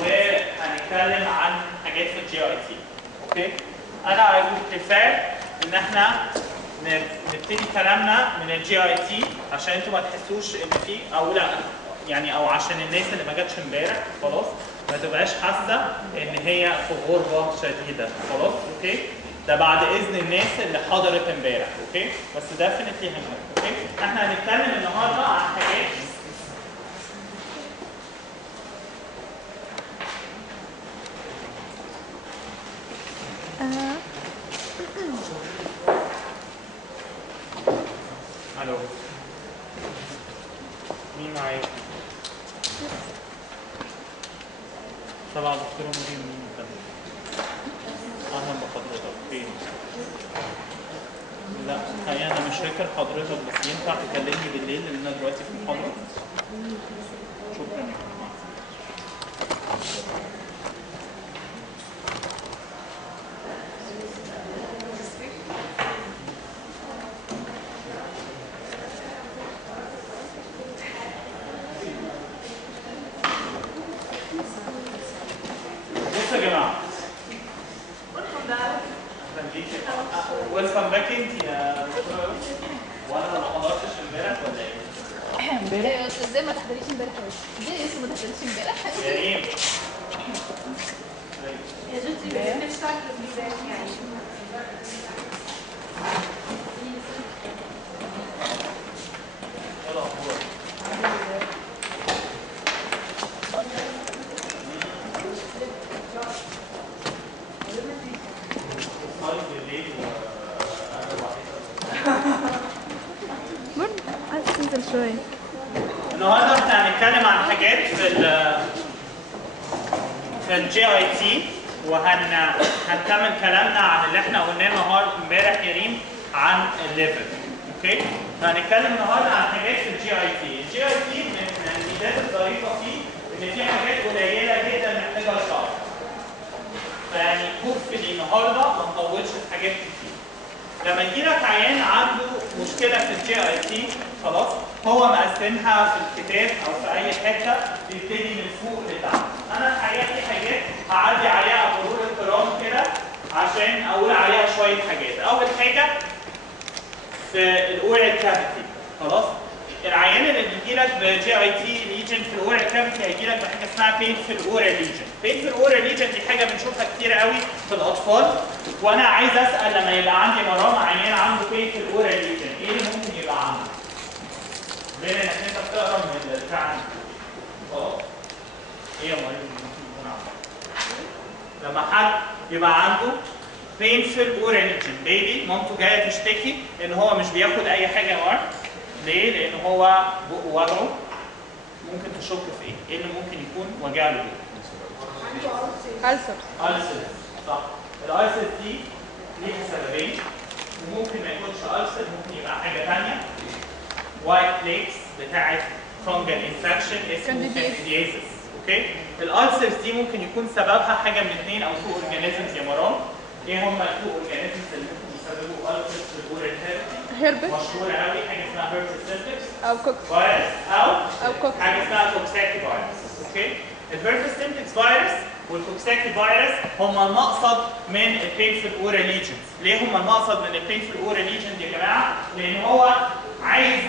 وهنتكلم عن حاجات في الجي اي تي. اوكي؟ انا I would prefer ان احنا نبتدي كلامنا من الجي اي تي عشان انتوا ما تحسوش ان في او لا يعني او عشان الناس اللي ما جاتش امبارح خلاص ما تبقاش حاسه ان هي في غربه شديده خلاص. اوكي؟ ده بعد اذن الناس اللي حضرت امبارح. اوكي؟ بس ديفينتلي هنقول. اوكي؟ احنا هنتكلم النهارده عن حاجات الو مين معايا؟ طبعا دكتوره مريم مين كمان؟ اهلا بحضرتك فين؟ لا الحقيقه انا مش فاكر حضرتك بس ينفع تكلمني بالليل لان انا دلوقتي في محاضره. شكرا. بصوا يا جماعه ويلكم باك انت يا دكتوره وانا ما حضرتش امبارح ولا ايه؟ امبارح ازاي ما تحضريش امبارح؟ ازاي لسه ما تحضريش امبارح؟ يا ريم يا جوزي نفسك يعني ايه الاخبار؟ صايم بالليل وانا الوحيده. برضه عايز تنزل شوية. النهارده احنا هنتكلم عن حاجات في الجي اي تي وهنكمل كلامنا عن اللي احنا قلناه امبارح يا ريم عن الليفل. اوكي؟ فهنتكلم النهارده عن حاجات في الجي اي تي. الجي اي تي من الميزات الظريفه فيه ان في حاجات قليله جدا محتاجه شرح. فيعني هوبفلي النهارده ما نطولش في حاجات كتير. لما يجي لك عيان عنده مشكله في الجي اي تي خلاص هو مقسمها في الكتاب او في اي حته بيبتدي من فوق لتحت. انا الحقيقه في حاجات هعدي عليها مرور الكرام كده عشان اقول عليها شويه حاجات. اول حاجه في الاورال كافيتي خلاص العيان اللي بيجي لك بجي اي تي ليجن في الاورال كافيتي هيجي لك بحاجه اسمها بين في الاورال ليجن. بين في الاورال ليجن دي حاجه بنشوفها كتير قوي في الاطفال وانا عايز اسال لما يبقى عندي مرام عيان عنده بين في الاورال ليجن ايه اللي ممكن يبقى عنده؟ بين انك انت بتقرا من البتاع خلاص ايه يا مريض ممكن يكون عنده؟ لما حد يبقى عنده painful oral بيبي مامته جايه تشتكي ان هو مش بياخد اي حاجه يا مارك. ليه؟ لان هو بقه وجعه. ممكن تشك في ايه؟ ايه اللي ممكن يكون وجع له بيه؟ ألسر صح. الألسر دي ليها سببين وممكن ما يكونش ألسر ممكن يبقى حاجه ثانيه. وايت بليكس بتاعت فانجل انفكشن اسمه كانديديزيس. اوكي؟ الألسرز دي ممكن يكون سببها حاجه من اثنين او تو اورجانيزمز يا مرام. ايه هم التو اورجانيزمز اللي ممكن يسببوا ألسرز في الاورال هربس مشهوره قوي حاجه اسمها هيربس سيمبلكس او كوكس فيروس او كوكس. حاجه اسمها كوكساكي فيروس. اوكي؟ الهيربس سيمبلكس فيروس والكوكساكي فيروس هم المقصد من البينفul اورال ليجنز. ليه هم المقصد من البينفul اورال ليجنز يا جماعه؟ لان هو عايز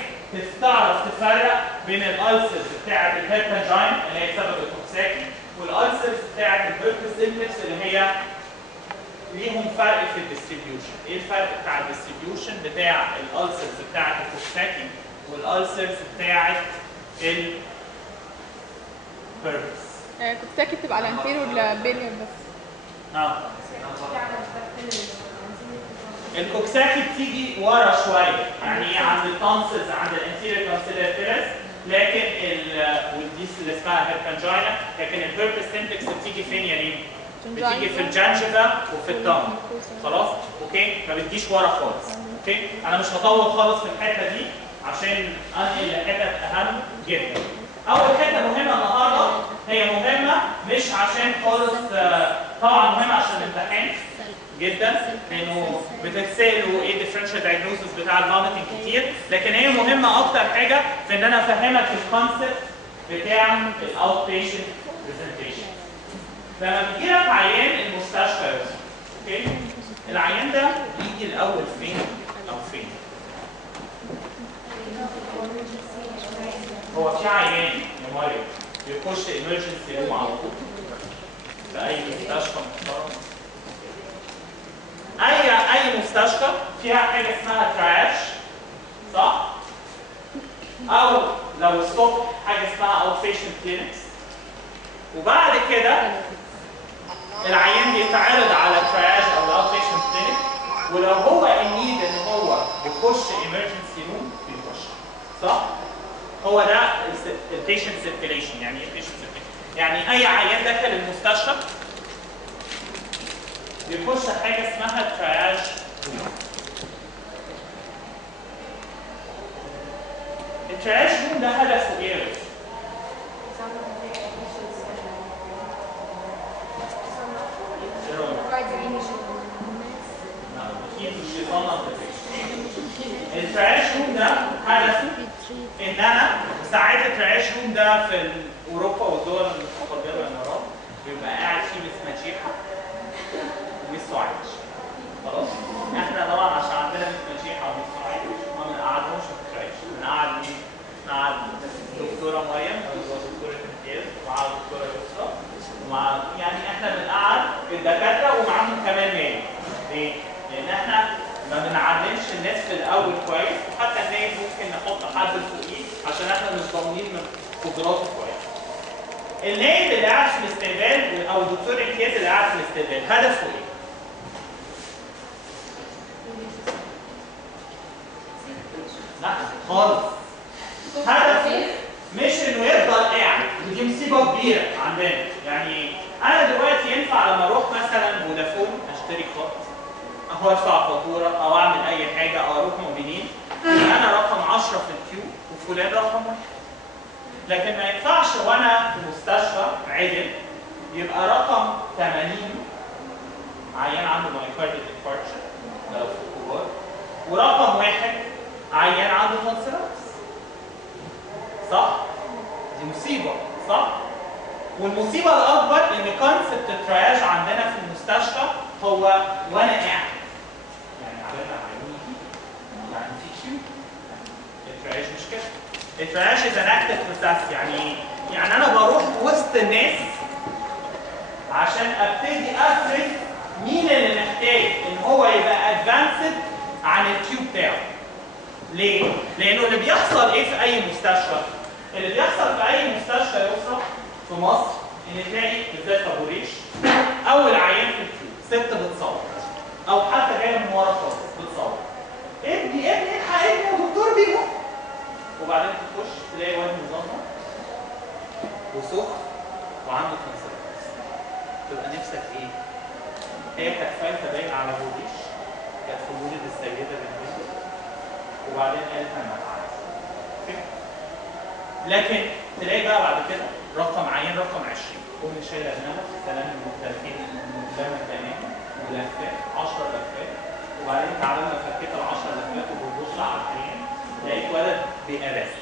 تعرف تفرق بين الالسرز بتاعت الهيربنجاين اللي هي سبب الكوكساكي والالسرز بتاعت الهيربس سيمبلكس اللي هي ليهم فرق في الديستريبيوشن. ايه الفرق بتاع الديستريبيوشن بتاع الالسرز بتاعت الكوكساكي والالسرز بتاعت الهيربس؟ كوكساكي بتبقى على الانتيريور ولا بينيور بس؟ الكوكساكي بتيجي ورا شويه يعني عند التونسلز عند الانتيريور تونسيلر فيرس لكن ودي اللي اسمها هيربنجاينا لكن الهيربس سيمبلكس بتيجي فين يا ريم؟ بتيجي في الجنجفا وفي التانج خلاص؟ اوكي؟ ما بتجيش ورا خالص. اوكي؟ انا مش هطول خالص في الحته دي عشان انقل لحتت اهم جدا. اول حته مهمه النهارده هي مهمه مش عشان خالص طبعا مهمه عشان الامتحان جدا لانه بتتسالوا ايه الديفرنشال دايجنوستس بتاع الفوميتنج كتير لكن هي مهمه اكتر حاجه في ان انا افهمك الكونسبت بتاع الاوت بيشنت برزنتيشن. لما بيجي لك عيان المستشفى يوصل، اوكي؟ العيان ده يجي الاول فين او فين؟ هو في عيان يا مريم بيخش ايمرجنسي روم على طول في اي مستشفى محترم. اي مستشفى فيها حاجه اسمها تراش، صح؟ او لو الصبح حاجه اسمها اوت بيشنت كلينكس، وبعد كده العيان بيتعرض على تراش او الاوت بيشنت كلينك، ولو هو النيد ان هو يخش ايمرجنسي روم بيخش، صح؟ هو ده البيشنت سيركيليشن. يعني ايه بيشنت سيركيليشن؟ يعني اي عيان دخل المستشفى بيخش حاجه اسمها تراش روم. التراش روم ده هدفه ايه؟ التراش روم ده هدفه ان انا ساعات التراش روم ده في اوروبا والدول المتقدمه الامارات بيبقى قاعد فيه مس مشيحه ومس عايش. خلاص؟ احنا طبعا عشان عندنا مس مشيحه ومس عايش ما بنقعدهمش في التراش، بنقعد مين؟ نقعد الدكتوره مريم ودكتوره امتياز ومع الدكتوره يسرا ومع يعني احنا بنقعد الدكاتره ومعاهم كمان نايم. ليه؟ لان احنا ما بنعلمش الناس في الاول كويس، وحتى النايم ممكن نحط حد فوقيه عشان احنا مش ضامنين من قدراته كويس. النايم اللي قاعد في الاستقبال او دكتور امتياز اللي قاعد في الاستقبال هدفه ايه؟ لا خالص. هدفه مش انه يفضل قاعد، ودي مصيبه كبيره عندنا. يعني انا دلوقتي ينفع لما اروح مثلا فودافون اشتري خط او ادفع فاتوره او اعمل اي حاجه او اروح موبينيل، انا رقم 10 في الكيو وفلان رقم 1. لكن ما ينفعش وانا في مستشفى عدل يبقى رقم 80 عيان عنده مايوكارديال انفاركشن لو في الكبار، ورقم 1 عيان عنده تونسيلايتس. صح؟ دي مصيبه، صح؟ والمصيبه الاكبر ان كونسبت الترياج عندنا في المستشفى هو وانا قاعد. يعني عملنا عيوني يعني في كيو. الترياج مش كده. الترياج از ان اكتف بروسيس. يعني انا بروح وسط الناس عشان ابتدي افرز مين اللي محتاج ان هو يبقى ادفانسد عن الكيو بتاعه. ليه؟ لانه اللي بيحصل ايه في اي مستشفى؟ اللي بيحصل في اي مستشفى يوصل في مصر ان تلاقي بالذات ابو ريش اول عيان في الكيو ست بتصور او حتى جايه من ورا خالص بتصور ابني الحق ابني الدكتور بيموت، وبعدين تخش تلاقي واد مظلم وسخن وعنده كونسيرفز. تبقى نفسك ايه؟ هي كانت فايته باين على ابو ريش، كانت في مولد السيده بالبيت وبعدين قالت انا هتعالج. لكن تلاقي بقى بعد كده عيان رقم 20 كل شايله دماغها في السلام المختلفين قدام التمام ولفات 10 لفات، وبعدين تعالى لنا فكيت ال 10 لفات وبتبص على العيان لقيت ولد بيأرست.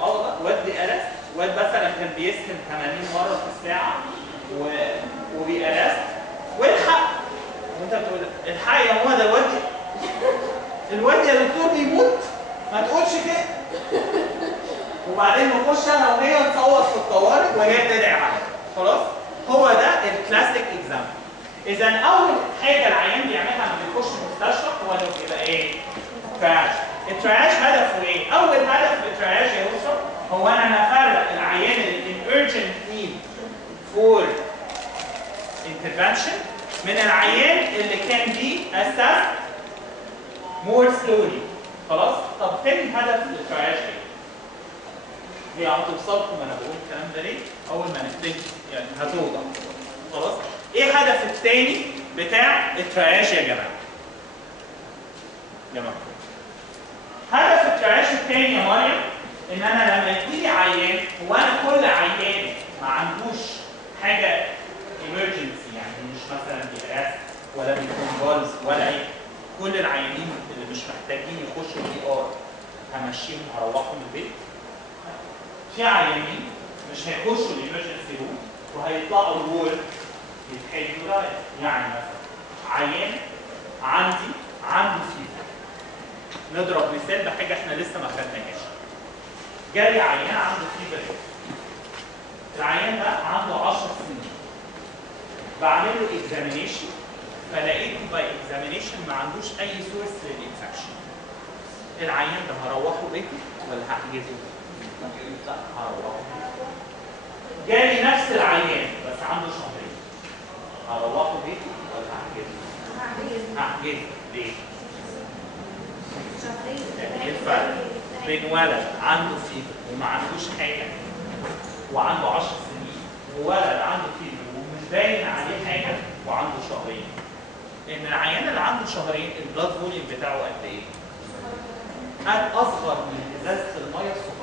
والله واد بيأرست، واد مثلا كان بيسخن 80 مره في الساعه وبيأرست والحق، وانت بتقول الحق يا ماما ده الواد يا دكتور بيموت، ما تقولش كده. وبعدين نخش انا وهي نصوت في الطوارئ وهي تدعي عليا. خلاص؟ هو ده الكلاسيك اكزامبل. اذا اول حاجه العيان بيعملها لما بيخش المستشفى هو انه يبقى ايه؟ ترياج. الترياج هدفه ايه؟ اول هدف الترياج يوصل هو انا افرق العيان اللي in urgent need for intervention من العيان اللي كان be assessed more slowly. خلاص؟ طب تاني هدف للترياج ايه؟ هي هتوصلكم انا بقول الكلام ده ليه؟ اول ما نبتدي يعني هتوضح. خلاص؟ ايه الهدف الثاني بتاع الترياج يا جماعه؟ هدف الترياج الثاني يا مريم ان انا لما يجيلي عيان وانا كل عيان ما عندوش حاجه ايمرجنسي، يعني مش مثلا بيأس ولا بيكونفولز ولا اي، كل العيانين اللي مش محتاجين يخشوا الاي ار همشيهم هروحهم البيت. في عيانين مش هيخشوا الايمرجنسي روم وهيطلعوا الوول يتحلوا دايت. يعني مثلا عيان عنده فيفر، نضرب مثال بحاجه احنا لسه ما خدناهاش. جالي عيان عنده فيفر، العيان ده عنده 10 سنين، بعمل له اكزامينيشن فلقيته باي اكزامينيشن ما عندوش اي سورس للانفكشن. العيان ده هروحه بيته ولا هحجزه؟ لا هروحه. جالي نفس العيان بس عنده شهرين، هروحه بيته ولا هحجزه؟ هحجزه. ليه؟ يعني ايه الفرق بين ولد عنده فيفر وما عندوش حاجه وعنده 10 سنين، وولد عنده فيفر ومش باين عليه حاجه وعنده شهرين؟ ان العيان اللي عنده شهرين البلاد فوليوم بتاعه قد ايه؟ قد اصغر من ازازه الميه الصغيره.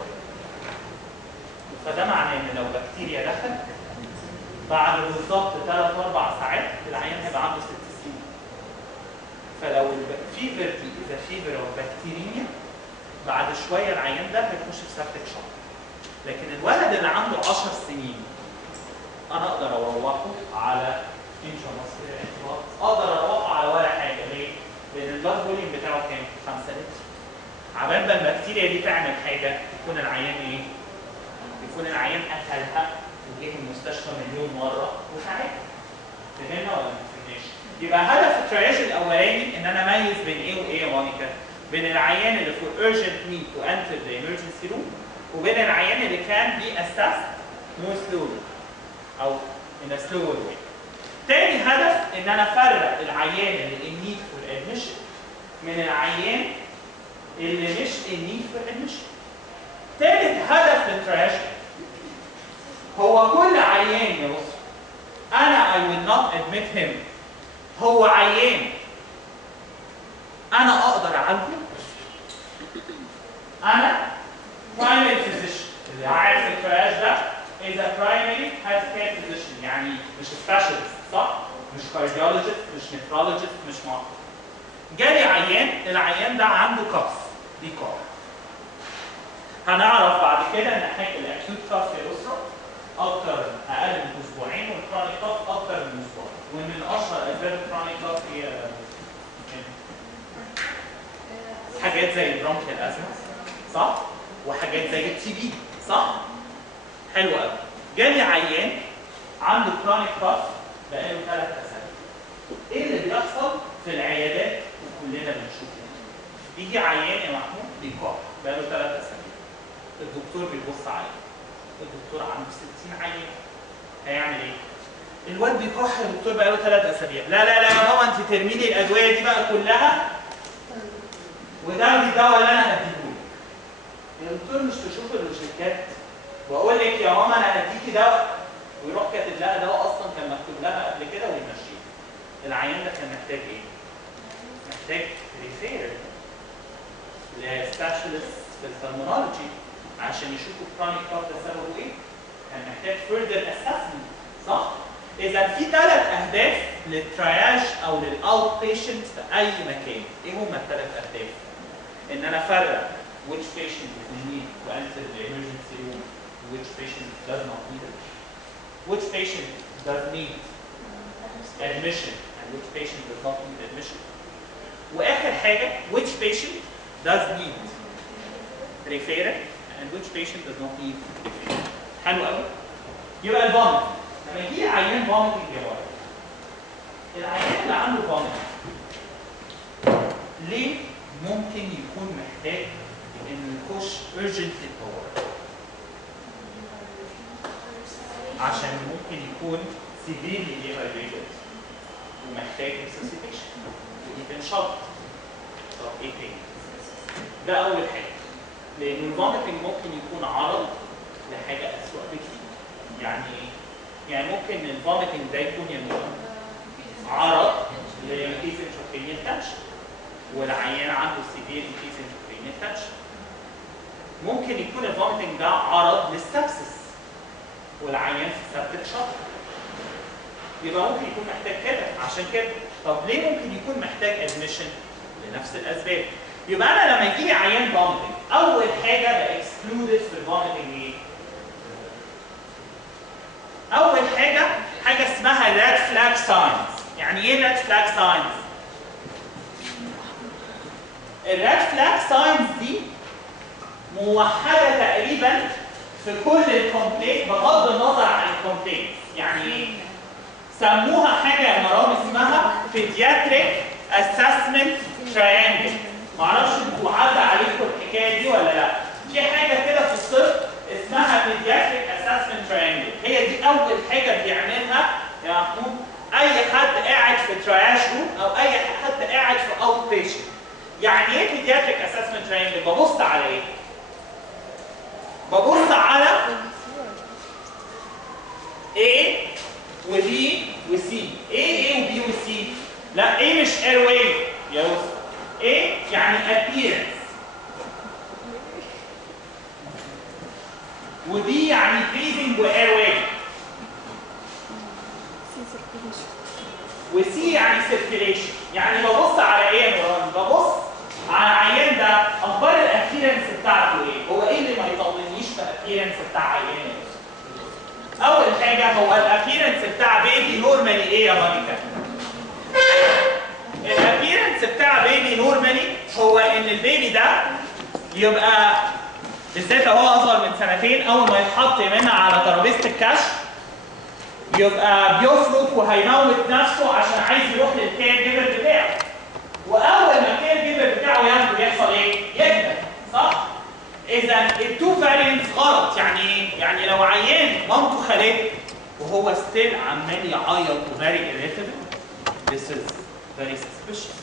فده معناه ان لو بكتيريا دخلت بعد بالظبط 3 4 ساعات العيان هيبقى عنده 6 سنين. فلو الفيفر دي اذا فيفر او بكتيريميا بعد شويه العيان ده هيخش في سبتك شوك. لكن الولد اللي عنده 10 سنين انا اقدر اروحه على اقدر اروحه على ولا حاجه. ليه؟ لان البلاد فوليوم بتاعه كام؟ 5 لتر. عبال ما البكتيريا دي تعمل حاجه يكون العيان ايه؟ يكون العيان اكلها وجه المستشفى مليون مره وتعب. فهمنا ولا ما فهمناش؟ يبقى هدف الترياج الاولاني ان انا اميز بين ايه وايه يا مونيكا؟ بين العيان اللي في urgent need to enter the emergency room وبين العيان اللي كان be assessed more slowly او in a slower way. تاني هدف ان انا افرق العيان اللي in need for admission من العيان اللي مش in need for admission. تالت هدف للترياج هو كل عيان يا بص انا I will not admit him هو عيان انا اقدر اعالجه. انا primary physician اللي عارف الترياج ده is a primary healthcare physician، يعني مش specialist، صح؟ مش cardiologist، مش nephrologist، مش معقد. جالي عيان، العيان ده عنده كبس، دي كار. هنعرف بعد كده ان حاجه الاكيوت كبس يا اسره اكتر اقل من اسبوعين، والكرونيك كبس اكتر من اسبوعين. ومن اشهر اسباب الكرونيك كبس هي حاجات زي البرونكيال ازمه، صح؟ وحاجات زي التي بي، صح؟ حلو قوي. جالي عيان عنده كرونيك كاف بقاله 3 اسابيع. ايه اللي بيحصل في العيادات وكلنا بنشوفه؟ يجي عيان يا محمود بيكح بقاله 3 اسابيع. الدكتور بيبص عليه. الدكتور عنده 60 عيان. هيعمل ايه؟ الواد بيكح يا دكتور بقاله 3 اسابيع. لا لا لا يا ماما انت ترمي لي الادويه دي بقى كلها وتاخدي الدواء اللي انا هديهولك. يا دكتور مش تشوف الروشتات واقول لك يا ماما انا هديكي دواء ويروح كاتب لها دواء اصلا كان مكتوب لها قبل كده ويمشيه. العيان ده كان محتاج ايه؟ محتاج ريفير لسبيشالست في البلمونولوجي عشان يشوفوا الكرونيك كاف ده سببه ايه؟ كان محتاج further assessment، صح؟ إذا في 3 أهداف للترياج أو للأوت بيشنت في أي مكان، إيه هما ال3 أهداف؟ إن أنا أفرق which patient is in need to enter the emergency room, which patient does not need it, which patient does need admission, and which patient does not need admission. وآخر حاجة which patient does need referral and which patient does not need referral. حلو قوي؟ يبقى الفوميت. لما يجي عيان فوميتنج يا ولد، العيان اللي عنده فوميتنج ليه ممكن يكون محتاج انه يخش urgently الطوارئ؟ عشان ممكن يكون severely dehydrated ومحتاج resuscitation وeven shock. طب ايه تاني؟ ده أول حاجة، لأن الفوميتنج ممكن يكون عرض لحاجة أسوأ بكتير. يعني ايه؟ يعني ممكن الفوميتنج ده يكون عرض لانكيس انتركرينيال تنشن والعيان عنده سيفير انكيس انتركرينيال تنشن. ممكن يكون الفوميتنج ده عرض للسبسس والعيان في سبتك شوك. يبقى ممكن يكون محتاج كده. عشان كده طب ليه ممكن يكون محتاج ادميشن؟ لنفس الاسباب. يبقى انا لما يجي لي عيان فوميتنج اول حاجه باكسكلودد في الفوميتنج ايه؟ اول حاجه حاجه اسمها ريد فلاج ساينز. يعني ايه ريد فلاج ساينز؟ الريد فلاج ساينز دي موحده تقريبا في كل الكومبليت بغض النظر عن الكومبليت. يعني ايه؟ سموها حاجه يا مرام اسمها بيدياتريك اسسمنت تراينجل. معرفش انتوا عدى عليكم الحكايه دي ولا لا. في حاجه كده في الصف اسمها بيدياتريك اسسمنت تراينجل. هي دي اول حاجه بيعملها يا محمود اي حد قاعد في ترياج روم او اي حد قاعد في اوت بيشنت. يعني ايه بيدياتريك اسسمنت تراينجل؟ ببص على ايه؟ ببص على A و B و C. A و B و C. لا A مش airway يا يوسف. A يعني appearance و B يعني breathing و airway و C يعني circulation. يعني ببص على ايه يا مران؟ ببص على العيان ده اخبار الابيرنس بتاعته ايه؟ هو ايه اللي ما يطمنيش في الابيرنس بتاع عيان؟ اول حاجه هو الابيرنس بتاع بيبي نورمالي ايه يا مونيكا؟ الابيرنس بتاع بيبي نورمالي هو ان البيبي ده يبقى بالذات لو هو اصغر من سنتين اول ما يتحط منها على ترابيزه الكشف يبقى بيفرك وهيموت نفسه عشان عايز يروح للكير جيفر بتاعه. واول ما الكير جيفر بتاعه ياخده يحصل ايه؟ يكبر، صح؟ اذا التو فارينتس غلط. يعني ايه؟ يعني لو عيان مامته خلته وهو ستيل عمال يعيط وفيري irritable this is very suspicious.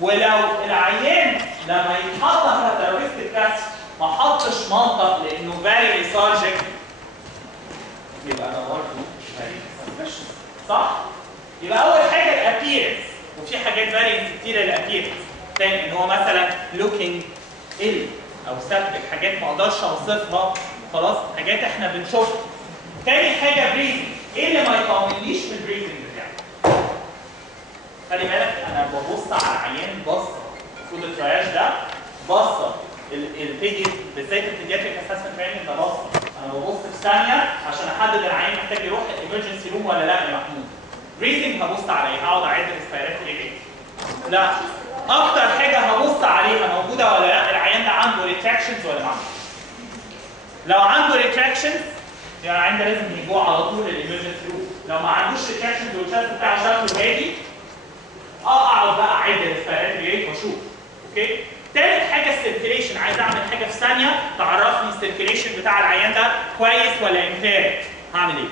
ولو العيان لما يتحط على ترابيزه الكشف ما حطش منطق لانه فيري ليثارجيك يبقى ده برضه فيري suspicious، صح؟ يبقى اول حاجه الابيرنس، وفي حاجات فارينتس كتيره للابيرنس. تاني ان هو مثلا looking ill او سبك، حاجات ما اقدرش اوصفها خلاص، حاجات احنا بنشوفها. تاني حاجه بريزنج. ايه اللي ما يطمنيش في البريزنج بتاعه؟ خلي بالك انا ببص على العيان بصه المفروض الترياج ده بصه البيدي بالذات البيدياتريك اسسمنت تريننج ده بصه. انا ببص في ثانيه عشان احدد العيان محتاج يروح الامرجنسي روم ولا لا يا محمود. بريزنج هبص على ايه؟ هقعد اعد الريسبيراتوري ريت؟ لا. اكتر حاجه هبص عليها موجوده ولا لا العيان ده عنده ريتراكشنز ولا ما عندوش. لو عنده ريتراكشنز يعني العيان ده لازم يجوع على طول الامرجنسي روم. لو ما عندوش ريتراكشنز والشاست بتاعه شكله هادي اقعد بقى اعد الريسبيراتوري ريت واشوف. اوكي؟ تالت حاجه السيركيليشن. عايز اعمل حاجه في ثانيه تعرفني السيركيليشن بتاع العيان ده كويس ولا امبيرد. هعمل ايه؟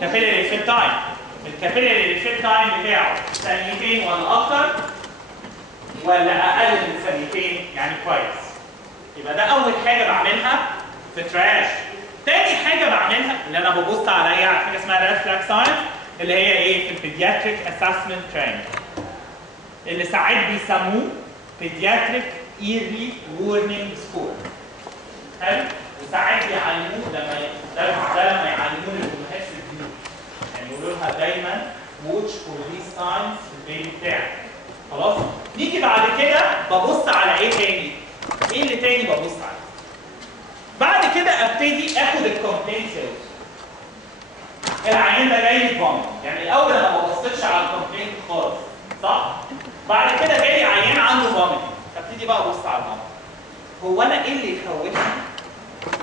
كابيلاري ريفيل تايم. الكابيلاري ريفيل تايم بتاعه ثانيتين ولا اكتر ولا اقل من ثانيتين يعني كويس. يبقى ده اول حاجه بعملها في تراش. تاني حاجه بعملها اللي انا ببص عليها على حاجه اسمها ريد فلاج ساين اللي هي ايه؟ في البيدياتريك اسسمنت تريننج اللي ساعات بيسموه بيدياتريك ايرلي وورنينج سكور. حلو؟ وساعات بيعلموه لما يعلموه للامهات في البيوت يعني يقولوا لها دايما واتش فور ذيس ساينز في البيبي بتاعك. خلاص؟ نيجي بعد كده ببص على ايه تاني؟ ايه اللي تاني ببص عليه؟ بعد كده ابتدي اخد الكومبلين سيلز. العيان ده جاي لي فوميت، يعني الاول انا ما ببصيتش على الكومبلين خالص، صح؟ بعد كده جاي لي عيان عنده فوميت، ابتدي بقى ابص على الفوميت. هو انا ايه اللي يخوفني؟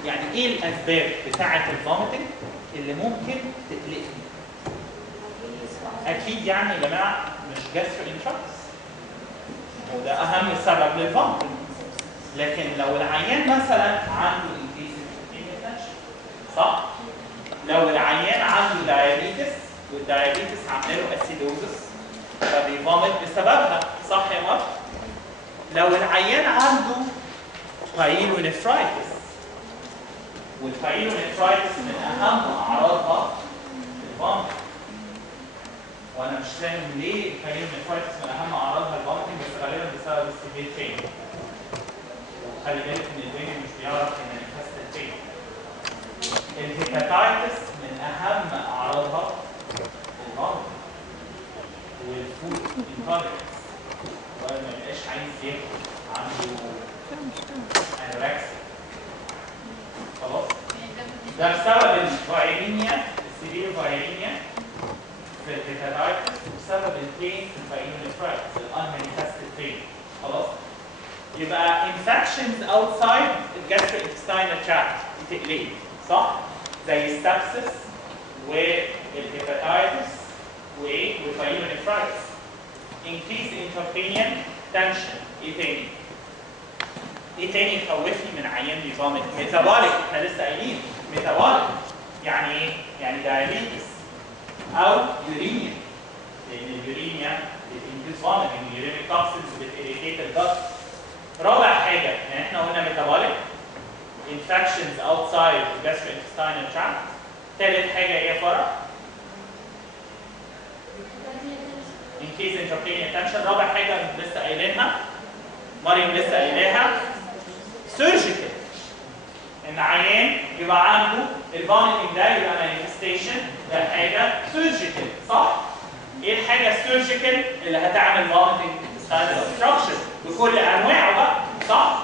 يعني ايه الاسباب بتاعه الفوميتنج اللي ممكن تقلقني؟ اكيد يعني يا جماعه مش جاسترو انتراكتس وده اهم سبب للفوميتنج. لكن لو العيان مثلا عنده انفيزيف، صح؟ لو العيان عنده دايابيتس والدايابيتس عامله له اسيدوزس فبيفومت بسببها، صح يا مار؟ لو العيان عنده بايلونيفرايتس والبايلونيفرايتس من اهم اعراضها الفومت. وانا مش فاهم ليه البايلونيفرايتس من اهم اعراضها الفومتنج بس غالبا بسبب السيفير بين. خلي بالك ان البيبي مش بيعرف يمانيفست البين. الهيباتايتس من اهم اعراضها الفومت والفود انتوليرنس وما يبقاش عايز ياكل عنده انوركسيا. خلاص؟ ده بسبب الفايرينيا السيفير فيروفيريميا في الهيباتايتس بسبب البين في البايلونيفرايتس الانمانيفستد بين. خلاص؟ يبقى infections outside الجاستروintestinal tract بتقلق صح؟ زي السبسس والهيباتايتس والبايلونيفرايتس. increase intracranial tension. ايه تاني؟ ايه تاني يخوفني من عيان بيفامت؟ ميتابوليك، احنا لسه قايلين ميتابوليك يعني ايه؟ يعني دايابيتس او يوريميا، لان اليوريميا بتنجز فامت، لان اليوريميك توكسينز بتيريتيت الضغط. رابع حاجه يعني احنا قلنا ميتابوليك infections outside the gastrointestinal tract. ثالث حاجه ايه يا فرح؟ increase intracranial tension. رابع حاجه لسه قايلينها مريم لسه قايلاها سيرجيكال، ان عيان يبقى عنده الفوميتنج ده يبقى مانيفستيشن ده حاجه سيرجيكال صح؟ ايه الحاجه السيرجيكال اللي هتعمل فوميتنج اوبستراكشن بكل انواعه بقى صح؟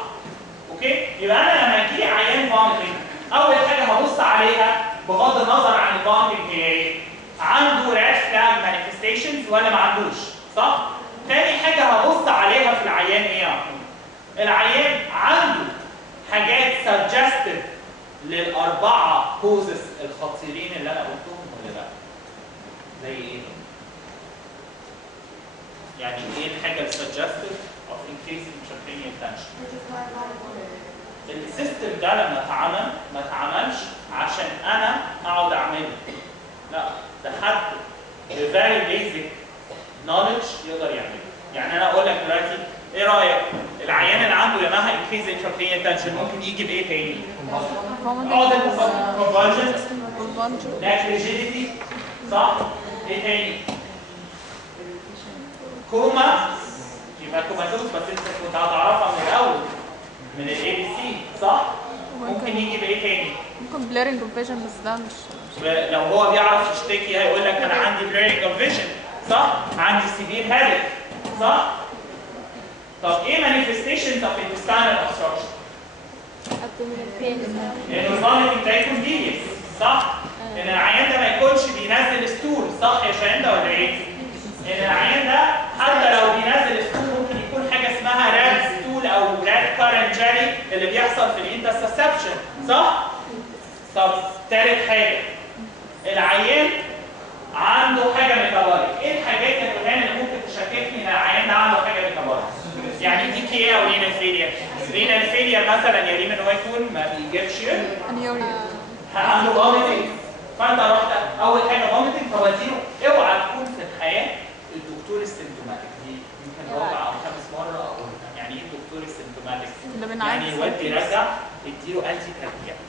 اوكي؟ يبقى انا لما يجي عيان فوميتنج اول حاجه هبص عليها بغض النظر عن الفوميتنج هي ايه؟ عنده ريد فلاج مانيفستيشنز ولا ما عندوش صح؟ تاني حاجه هبص عليها في العيان ايه يا محمود؟ العيان عنده حاجات سجستيف للاربعه كوزز الخطيرين اللي انا قلتهم ولا لا؟ زي ايه؟ يعني ايه الحاجه السجستيف اوف انكريزنج intracranial tension؟ السيستم ده لما اتعمل ما اتعملش عشان انا اقعد اعمله، لا ده حد بفيري بيزك نوليدج يقدر يعمله. يعني انا اقول لك دلوقتي ايه رايك العيان اللي عنده يماها انكريز intracranial tension ممكن يجي بايه تاني؟ عقده كونفالجنس، ناك ريجيديتي صح؟ ايه تاني؟ كوما، يبقى كوماتوز بس انت كنت هتعرفها من الاول من الاي بي سي صح؟ ممكن يجي بايه تاني؟ ممكن بليرنج اوف فيجن بس ده مش لو هو بيعرف يشتكي هيقول لك انا عندي blurring of vision صح؟ عندي severe headache صح؟ طب ايه manifestations of intestinal obstruction؟ انه الفوميتنج ده يكون ديليس صح؟ ان العيان ده ما يكونش بينزل ستول صح يا شاهندة ولا ايه؟ ان العيان ده حتى لو بينزل ستول ممكن يكون حاجه اسمها راد ستول او راد كارنت جيلي اللي بيحصل في الانترسبشن صح؟ طب ثالث حاجه العيان عنده حاجه ميتابوليك. ايه الحاجات يا فلان اللي ممكن تشككني ان العيان ده عنده حاجه ميتابوليك؟ يعني دي كي او رينال فيلير. رينال فيلير مثلا يا ريم ان هو يكون ما بيجيبش انيوريا عنده فوميتنج، فانت رحت اول حاجه فوميتنج فوديله. اوعى تكون في الحياه الدكتور السيمتوماتيك دي يمكن رابع او خامس مره اقول يعني ايه الدكتور السيمتوماتيك؟ يعني الواد بيرجع اديله انتي كاردياك،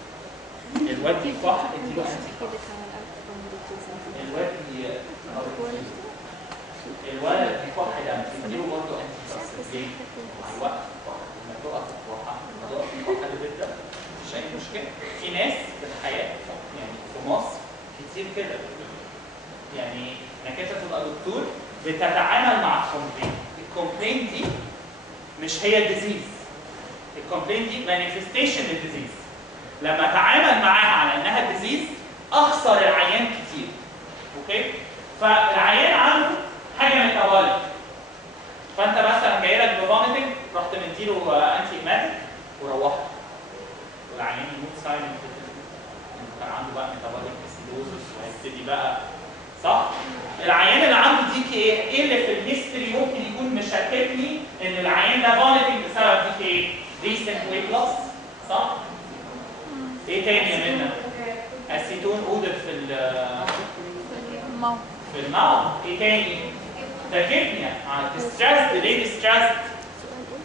الواد بيكح اديله انتي كاردياك، الولد بيكح دم اديله برضه انتي كاردياك. ليه؟ مع الوقت لما تقف الكحه تقف الكحه اللي بتبدا مفيش اي مشكله. في ناس في الحياه يعني في مصر كتير كده يعني انك انت تبقى دكتور بتتعامل مع الكومبلين. الكومبلين دي مش هي الديزيز، الكومبلين دي مانيفستيشن للديزيز. لما اتعامل معاها على انها ديزيز اخسر العيان كتير. اوكي؟ فالعيان عنده حاجه ميتابوليك، فانت مثلا جاي لك بفوميتنج رحت مديله انتي ايماتيك وروحت والعيان يموت سايلنت كان عنده بقى ميتابوليك اسيدوزس وهيبتدي بقى صح؟ العيان اللي عنده دي كي ايه اللي في الهيستوري ممكن يكون مشككني ان العيان ده فوميتنج بسبب دي كي ايه؟ ريسنت ويت لوس صح؟ ايه تاني يا منى؟ اسيتون اودر في الماوث. ايه تاني؟ تاكيبنيا ديستريس. ليه ديستريس؟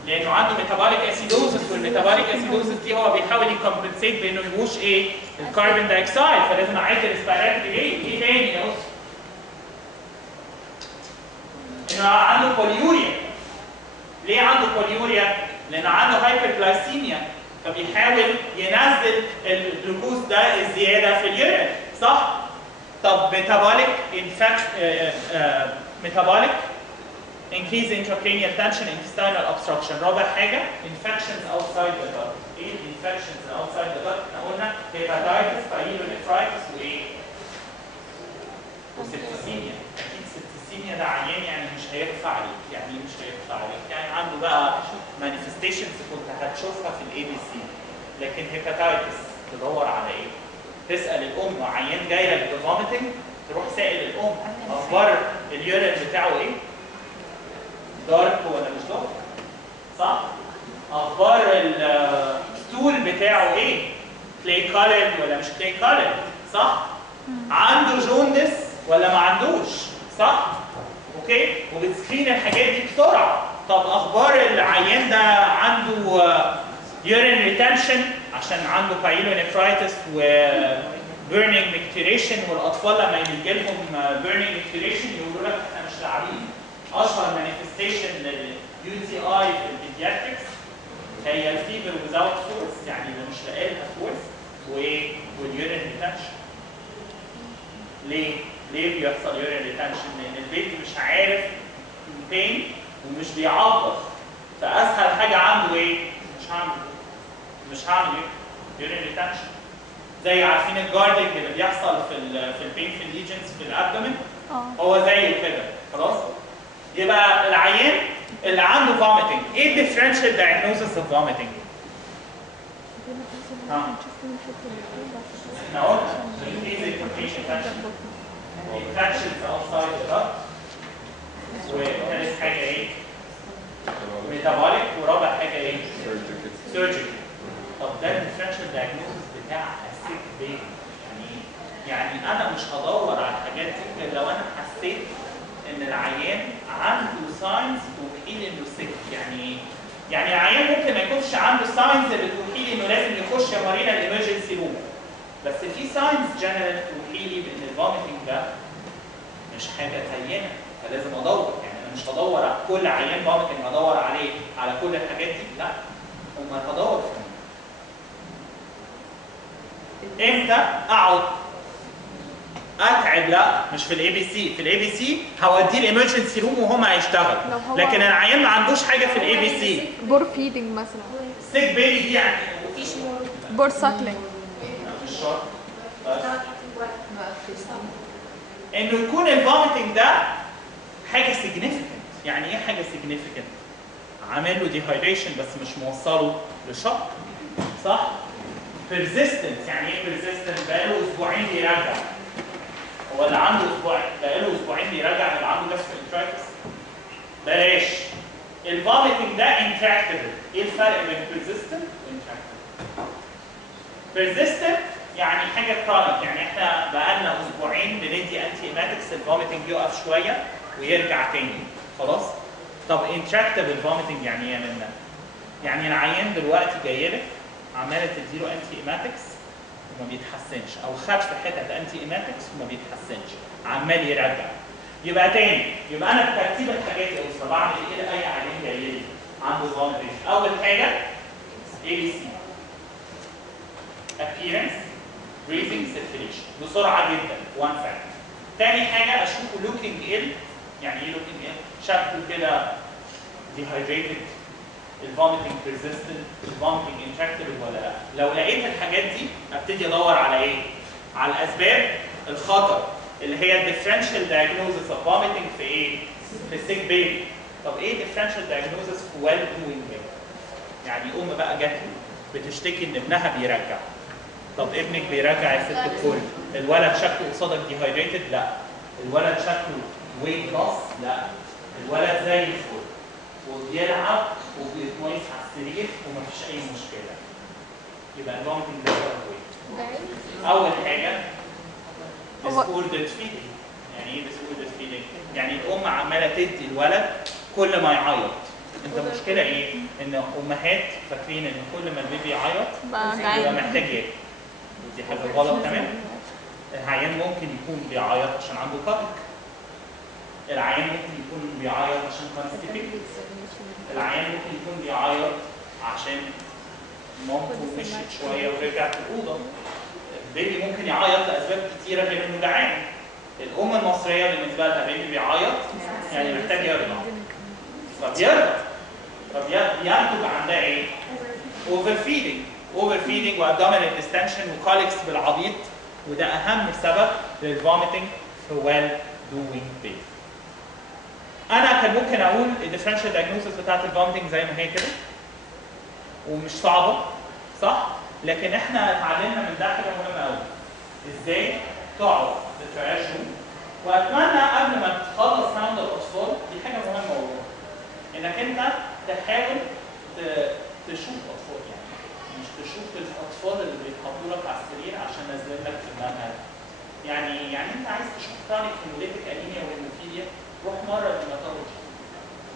لانه عنده ميتابوليك اسيدوزس، والميتابوليك اسيدوزس دي هو بيحاول يكمبنسيت بانه يموش ايه؟ الكربون دايوكسيد، فلازم اعد الريسبيراتوري ريت. ايه تاني يا بص؟ انه عنده بوليوريا. ليه عنده بوليوريا؟ لانه عنده هايبرجلايسيميا فبيحاول ينزل الجلوكوز ده الزياده في اليورين صح؟ طب ميتابوليك ميتابوليك increase intracranial tension intestinal obstruction. رابع حاجه infections outside the gut. ايه infections outside the gut؟ احنا قلنا hepatitis, pyelonephritis وايه؟ هيخفى عليك. يعني ايه مش هيخفى عليك؟ يعني عنده بقى مانيفستيشنز كنت هتشوفها في الاي بي سي. لكن هيباتايتس تدور على ايه؟ تسال الام عيان جاي لك بفوميتنج، تروح سائل الام اخبار اليورين بتاعه ايه؟ دارك ولا مش دارك؟ صح؟ اخبار الستول بتاعه ايه؟ كلاي كولر ولا مش كلاي كولر؟ صح؟ عنده جوندس ولا ما عندوش؟ صح؟ اوكي؟ وبتسكرين الحاجات دي بسرعه. طب اخبار العيان ده عنده يورين ريتنشن عشان عنده بايلونيفرايتس و burning micturition، والاطفال لما يجي لهم burning micturition يقولوا لك احنا مش لاعبين. اشهر مانيفستيشن لليو تي اي في البيدياتريكس هي الفيبر without force، يعني اللي مش لاقي لها فورس، واليورين ريتنشن. ليه بيحصل يورين ريتنشن؟ لان البيبي مش عارف فين ومش بيعبر، فاسهل حاجه عنده ايه؟ مش هعمل ايه؟ يورين ريتنشن. زي عارفين الجاردنج اللي بيحصل في البينفل ليجنز في الابدومين، هو زيه كده. خلاص؟ يبقى العيان اللي عنده فوميتنج، ايه الديفرنشال دايجنوزس اوف فوميتنج؟ احنا قلنا infections outside the gut، وثالث حاجه ايه؟ ميتابوليك، ورابع حاجه ايه؟ سيرجيكال. طب ده الديفرنشال دايجنوزس بتاع السيك بيبي. يعني انا مش هدور على الحاجات دي غير لو انا حسيت ان العيان عنده ساينز توحي لي انه سيك. يعني العيان ممكن ما يكونش عنده ساينز اللي توحي لي انه لازم يخش يا مارينا الامرجنسي روم، بس في ساينز جنرال توحي لي بان الفوميتنج ده مش حاجه هينه، فلازم ادور. يعني انا مش هدور على كل عيان فوميتنج هدور عليه على كل الحاجات دي، لا، امال هدور في امتى اقعد اتعب؟ لا، مش في الاي بي سي. في الاي بي سي هوديه الامرجنسي روم وهم هيشتغل، لكن العيان ما عندوش حاجه في الاي بي سي. بور فيدنج مثلا، سيك بيبي دي يعني بور ساكلينج، مش شرط انه يكون الفوميتنج ده حاجه سيجنيفيكانت. يعني ايه حاجه سيجنيفيكانت؟ عامل له ديهايدريشن بس مش موصله لشق، صح؟ persistent. يعني ايه persistent؟ بقاله اسبوعين بيرجع. هو اللي عنده بقاله اسبوعين بيرجع اللي عنده جاستروانترايتس؟ بلاش. الفوميتنج ده intractable. ايه الفرق بين persistent وintractable؟ persistent يعني حاجه كرونيك، يعني احنا بقالنا اسبوعين بندي انتي ايماتكس، الفوميتنج يقف شويه ويرجع تاني، خلاص؟ طب intractable vomiting يعني ايه يا منى؟ يعني العيان دلوقتي جاي لك عماله تديله انتي ايماتكس وما بيتحسنش، او خد في حته انتي ايماتكس وما بيتحسنش، عمال يرجع. يبقى تاني، يبقى انا بترتيب الحاجات الاخرى بعمل ايه لاي عيان جاي لي عنده vomiting؟ اول حاجه ABC appearance breathing circulation بسرعه جدا one factor. تاني حاجه اشوفه looking ill. يعني ايه looking ill؟ شكله كده dehydrated، الفوميتنج persistent، الفوميتنج intractable ولا لا. لو لقيت الحاجات دي ابتدي ادور على ايه؟ على الاسباب الخطر اللي هي الديفرنشال diagnosis of vomiting في ايه؟ في السيك بيبي. طب ايه differential diagnosis في well doing baby؟ يعني ام بقى جات لي بتشتكي ان ابنها بيرجع. طب ابنك بيرجع يا ست الكل، الولد شكله قصادك dehydrated؟ لا. الولد شكله weight loss؟ لا. الولد زي الفل وبيلعب وبيتميز على السرير ومفيش اي مشكله. يبقى الفوميتنج ده كويس. اول حاجه disordered feeding. يعني ايه disordered feeding؟ يعني الام عماله تدي الولد كل ما يعيط. انت المشكله ايه؟ ان امهات فاكرين ان كل ما البيبي يعيط يبقى محتاج ياكل. دي حاجه غلط تمام. العيان ممكن يكون بيعيط عشان عنده كاتك. العيان ممكن يكون بيعيط عشان كونستيبيشن. العيان ممكن يكون بيعيط عشان مامته مشيت شويه ورجعت الاوضه. البيبي ممكن يعيط لاسباب كتيره غير انه جعان. الام المصريه بالنسبه لها بيبي بيعيط يعني محتاج يرضع. فبينتج عندها ايه؟ اوفر فيدنج وابدومينال ديستنشن وكوليكس بالعبيط، وده اهم سبب للفوميتنج في ويل دوينج بيبي. انا كان ممكن اقول الديفرنشال دايجنوستس بتاعت الفوميتنج زي ما هي كده ومش صعبه صح؟ لكن احنا اتعلمنا من ده حاجه مهمه قوي. ازاي تقعد تتعاشوا، واتمنى قبل ما تخلص راوند الاطفال دي حاجه مهمه والله، انك انت تحاول تشوف اطفال، يعني مش تشوف الاطفال اللي بيتحطوا لك على السرير عشان نازلين لك في المنهج. يعني انت عايز تشوف كرونيك هيموليتيك انيميا وهيموفيليا، روح مره الهيماتولوجي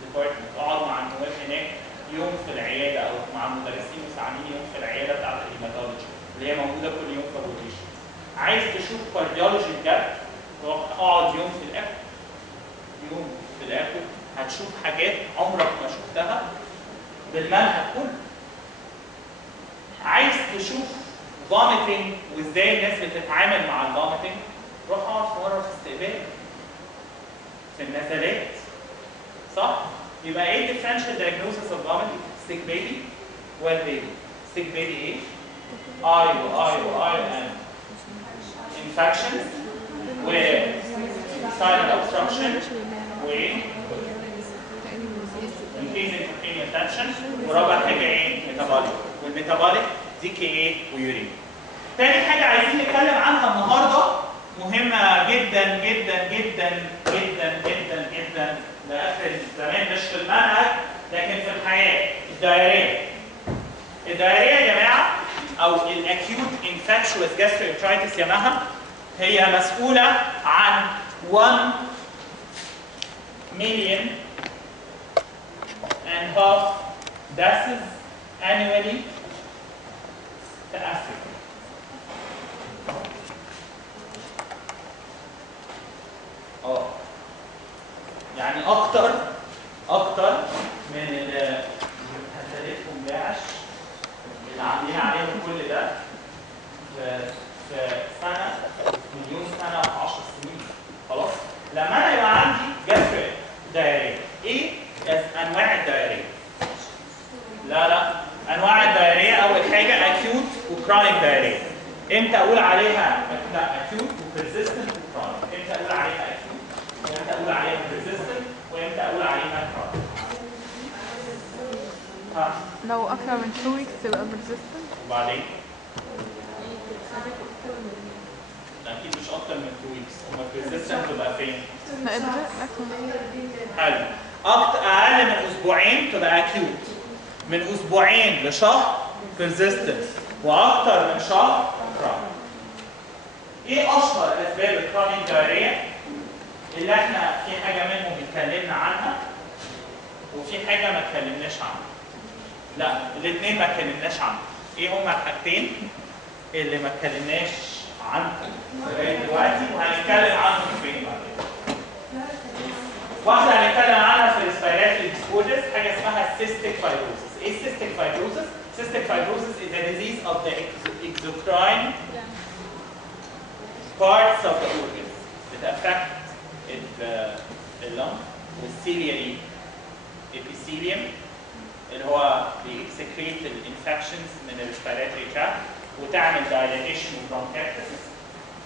ديبارتمنت، اقعد مع النواب هناك يوم في العياده او مع المدرسين مساعدين يوم في العياده بتاعت الهيماتولوجي اللي هي موجوده كل يوم في الروتيشن. عايز تشوف كارديولوجي بجد، روح اقعد يوم في الاكو. يوم في الاكو هتشوف حاجات عمرك ما شفتها بالمنهج كله. عايز تشوف فوميتنج وازاي الناس بتتعامل مع الفوميتنج، روح اقعد في مره في استقبال في النزلات صح؟ يبقى ايه differential diagnosis of vomiting؟ sick baby well baby. sick baby ايه؟ I infections و silent obstruction و increase in intracranial tension، ورابع حاجه ايه؟ metabolic. والميتابوليك DKA ويورين. تاني حاجه عايزين نتكلم عنها النهارده مهمه جدا جدا جدا جدا جدا جدا لاخر الزمان، مش في المنهج لكن في الحياه، الدايريه. الدايريه يا جماعه او الاكيوت انفكشوس جاسترينترايتس يا مها هي مسؤوله عن 1.5 million deaths annually في افريقيا. يعني اكتر من اللي هتلاقيهم داعش اللي عاملين عليهم كل ده في سنه، مليون سنه في 10 سنين. خلاص؟ لما انا يبقى عندي جاستريك دايريه، ايه انواع الدايريه؟ لا انواع الدايريه اول حاجه اكيوت وكرونيك دايريه. امتى اقول عليها اكيوت وبرزيستنت وكرونيك؟ امتى اقول عليها اكيوت؟ وامتى اقول عليها برزيستنت؟ وامتى اقول عليها كرونيك؟ لو اكتر من 2 weeks تبقى persistent. وبعدين؟ اكيد مش اكتر من 2 weeks. امال persistent تبقى فين؟ حلو. اقل من اسبوعين تبقى اكيوت. من اسبوعين لشهر persistent، واكتر من شهر كرونيك. ايه اشهر اسباب الكرونيك دايريه؟ اللي احنا في حاجه منهم اتكلمنا عنها وفي حاجه ما اتكلمناش عنها. لا الاثنين ما اتكلمناش عنهم. ايه هما الحاجتين اللي ما اتكلمناش عنهم لغايه دلوقتي وهنتكلم عنهم فين بعد كده؟ واحده هنتكلم عنها في الريسبيراتوري ديسوردرز، حاجه اسمها cystic fibrosis. ايه cystic fibrosis؟ Cystic fibrosis is a disease of the exocrine parts of the organs. It affects the lung والciliary epithelium اللي هو بيسكريت الانفكشنز من الريسبيراتوري تراكت وتعمل دايليتيشن وبرونكيتس،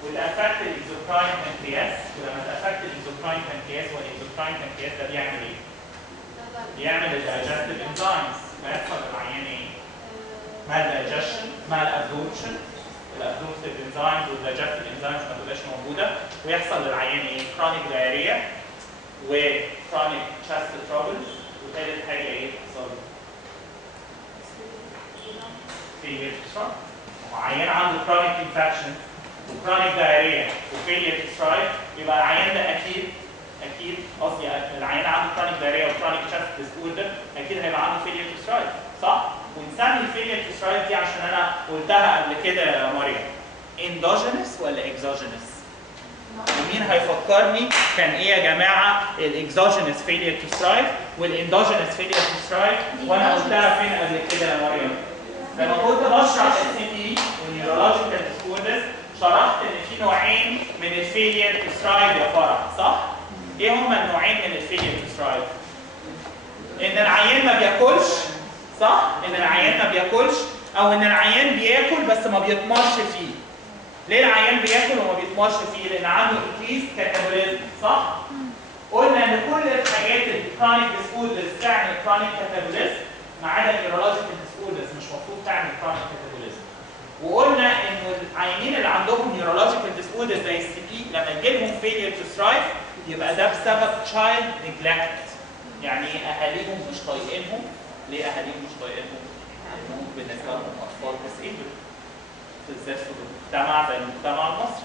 وتأفكت الاكزوكراين بانكرياس. ولما تأفكت الاكزوكراين بانكرياس، والاكزوكراين بانكرياس ده بيعمل ايه؟ بيعمل الدايجستيف انزيمز، فيحصل للعيان ايه؟ مال دايجشن، مال ابزوربشن، الابزوربتيف انزيمز والدايجستيف انزيمز ما تبقاش موجوده، ويحصل للعيان ايه؟ كرونيك دايريا وكرونيك تشست ترابلز، وثالث حاجه ايه؟ يحصل فيلير تو سترايك. عيان عنده كرونيك انفكشن وكرونيك دايريا وفيلير تو سترايك، يبقى العيان ده اكيد قصدي العيان عنده كرونيك دايريا وكرونيك تشست ديسوردر اكيد هيبقى عنده فيلير تو سترايك صح؟ ونسمي الفيلير تو سترايك دي عشان انا قلتها قبل كده يا مريم، اندوجينس ولا اكزوجينس؟ ومين هيفكرني كان ايه يا جماعه الاكزوجينس فيلير تو سترايك والاندوجينس فيلير تو سترايك؟ وانا قلتها فين قبل كده يا مريم؟ لما كنت بشرح الCP والنيورولوجيكال ديسوردرز شرحت ان في نوعين من الفيلير تو سترايك يا فرح صح؟ ايه هما النوعين من الفيلير تو سترايك؟ ان العيان ما بياكلش صح؟ ان العيان ما بياكلش، او ان العيان بياكل بس ما بيتمرش فيه. ليه العيان بياكل وما بيتمرش فيه؟ لان عنده انكريز كاتابوليزم صح؟ قلنا ان كل الحاجات الكرونيك ديسوردرز تعمل كرونيك كاتابوليزم ما عدا النيورولوجيكال ديسوردرز مش المفروض تعمل كرونيك كاتابوليزم. وقلنا ان العيانين اللي عندهم نيورولوجيكال ديسوردرز زي السي بي لما يجي لهم فيلير تو ثرايف يبقى ده بسبب تشايلد نيجلكت. يعني اهاليهم مش طايقينهم. ليه اهاليهم مش طايقينهم؟ لانهم بالنسبه لهم اطفال ديسيبل بالذات في المجتمع زي المجتمع المصري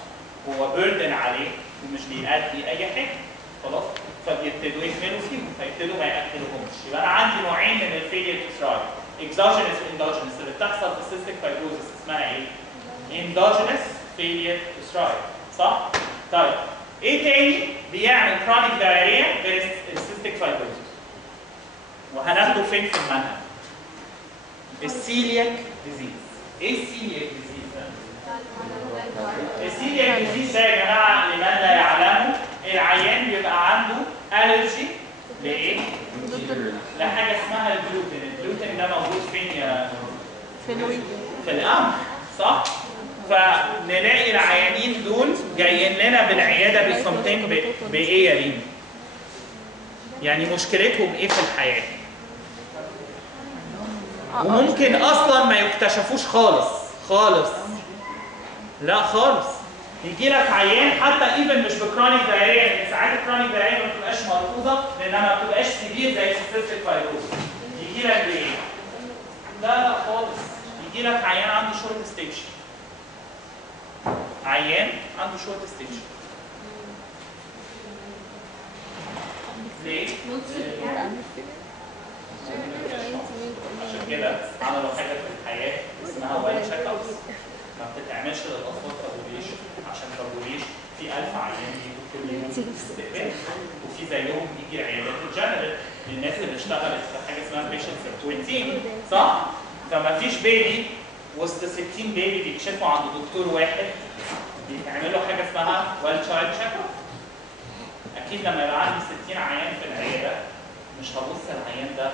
هو بيردن عليه ومش بيأدي اي حاجه خلاص فبيبتدوا يهملوا فيهم فيبتدوا ما ياكلوهمش. يبقى انا عندي نوعين من الفيلير تو ثرايف اكزوجينس واندوجينس. اللي بتحصل في السيستيك فايبروزس اسمها ايه؟ اندوجينس فيلير تو ثرايف صح؟ طيب ايه تاني بيعمل كرونيك دايريا غير السيستيك فايبروزس؟ وهناخده فين في المنهج؟ السيلياك ديزيز. ايه السيلياك ديزيز ده؟ السيلياك ديزيز ده يا جماعه لمن لا يعلمه العيان بيبقى عنده الرجي لايه؟ لحاجه اسمها الجلوتين. الجلوتين ده موجود فين يا؟ في القمح صح؟ فنلاقي العيانين دول جايين لنا بالعياده بيكمتين بايه يا ريم؟ يعني مشكلتهم ايه في الحياه؟ وممكن اصلا ما يكتشفوش خالص. لا خالص. يجي لك عيان حتى ايفن مش بكرونيك دايريا لان ساعات الكرونيك دايريا ما بتبقاش ملحوظه لانها ما بتبقاش سيفير زي السيستيك فايبروز. يجي لك بايه؟ لا خالص. يجي لك عيان عنده شورت ستيج. عيان عنده شورت ستيج. ليه؟ عشان كده عملوا حاجه في الحياه اسمها ويل تشيك ابس ما بتتعملش للاطفال كابوليشن عشان كابوليشن في 1000 عيان بيجوا كل يوم استقبال وفي زيهم بيجي عيادات الجنرال للناس اللي اشتغلت في حاجه اسمها بيشنت سيرتوينتين صح؟ فما فيش بيبي وسط 60 بيبي بيكشفوا عند دكتور واحد بيتعمل له حاجه اسمها ويل تشايلد تشيك اب. اكيد لما يبقى عندي 60 عيان في العياده مش هبص العيان ده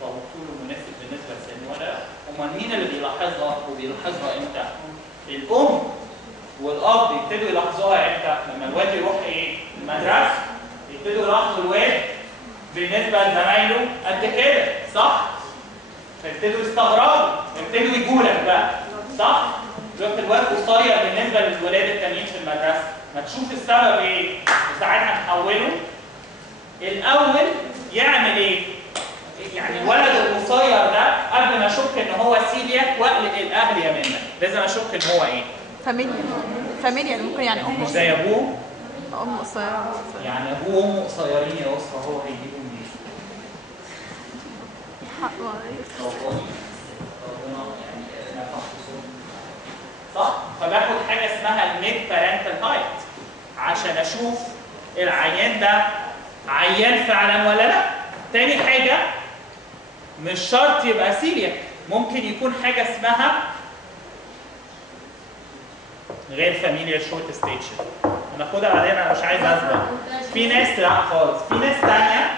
طوله مناسب بالنسبه لسنه ولا امال مين اللي بيلاحظها وبيلاحظها امتى؟ الام والاب يبتدوا يلاحظوها امتى؟ لما الواد يروح ايه؟ المدرسه يبتدوا يلاحظوا الواد بالنسبه لزمايله قد كده صح؟ فيبتدوا يستغربوا يبتدوا يجوا لك بقى صح؟ شفت الواد قصير بالنسبه للولاد التانيين في المدرسه ما تشوف السبب ايه؟ وساعتها نحوله الاول يعمل ايه؟ يعني الولد القصير ده قبل ما اشك ان هو سيلياك واقلق الاهل يا منى لازم اشك ان هو ايه؟ فاميليا ممكن يعني مش زي ابوه؟ ام قصيره يعني ابوه وامه قصيرين يا اسره هو هيجيبوا منين؟ صح؟ فباخد حاجه اسمها الميد بارنتال هايت عشان اشوف العيان ده عيان فعلا ولا لا. تاني حاجه مش شرط يبقى سيلياك ممكن يكون حاجه اسمها غير فاميليال شورت ستيج. هناخدها بعدين انا مش عايز اسبق. في ناس لا خالص في ناس ثانيه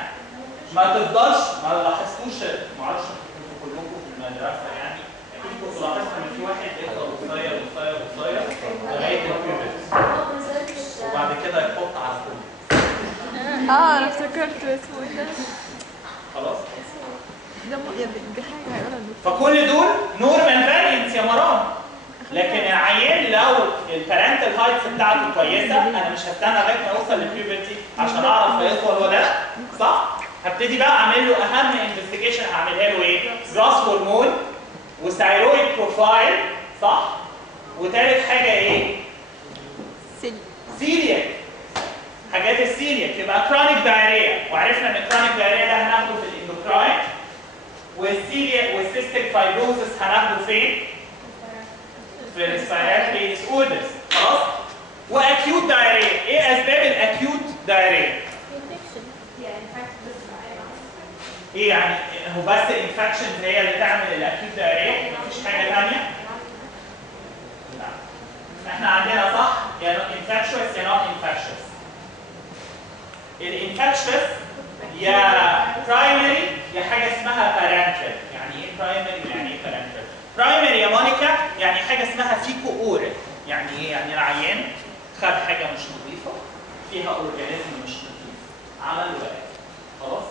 ما تفضلش ما لاحظتوش ما اعرفش انتوا كلكم في المدرسه يعني اكيد كنتوا لاحظتوا ان في واحد يفضل قصير لغايه البيوبرتي وبعد كده يحط على الكل. انا افتكرت اسمه ده خلاص ده دي حاجه هيقولها فكل دول نورمال فارينتس يا مرام. لكن العيان لو البارنتال هايتس بتاعته كويسه انا مش هستنى لغايه ما اوصل للبيوبرتي عشان اعرف هيطول ولا لا صح؟ هبتدي بقى اعمل له اهم انفستيجيشن هعملها له ايه؟ جراس هرمون وثايرويد بروفايل صح؟ وثالث حاجه ايه؟ سيلياك. حاجات السيلياك يبقى كرونيك دايريا وعرفنا ان الكرونيك دايريا ده هناخده في الاندوكراين والسيلياك والسيستيك فايبروسس هناخده فين؟ في الريسبيراتوري ديسوردرز خلاص؟ واكيوت دايريا. ايه اسباب الاكيوت دايريا؟ ايه يعني هو بس الانفكشنز هي اللي تعمل الاكيوت دايريا؟ مفيش حاجه ثانيه؟ لا. احنا عندنا صح يا انفكشوس يا نوت انفكشوس. الانفكشوس يا برايمري يا حاجه اسمها بارنتال. يعني ايه برايمري يعني ايه بارنتال؟ برايمري يا مونيكا يعني حاجه اسمها فيكو اورال. يعني ايه؟ يعني العيان خد حاجه مش نظيفه فيها اورجانيزم مش نظيف عمل ولاء خلاص،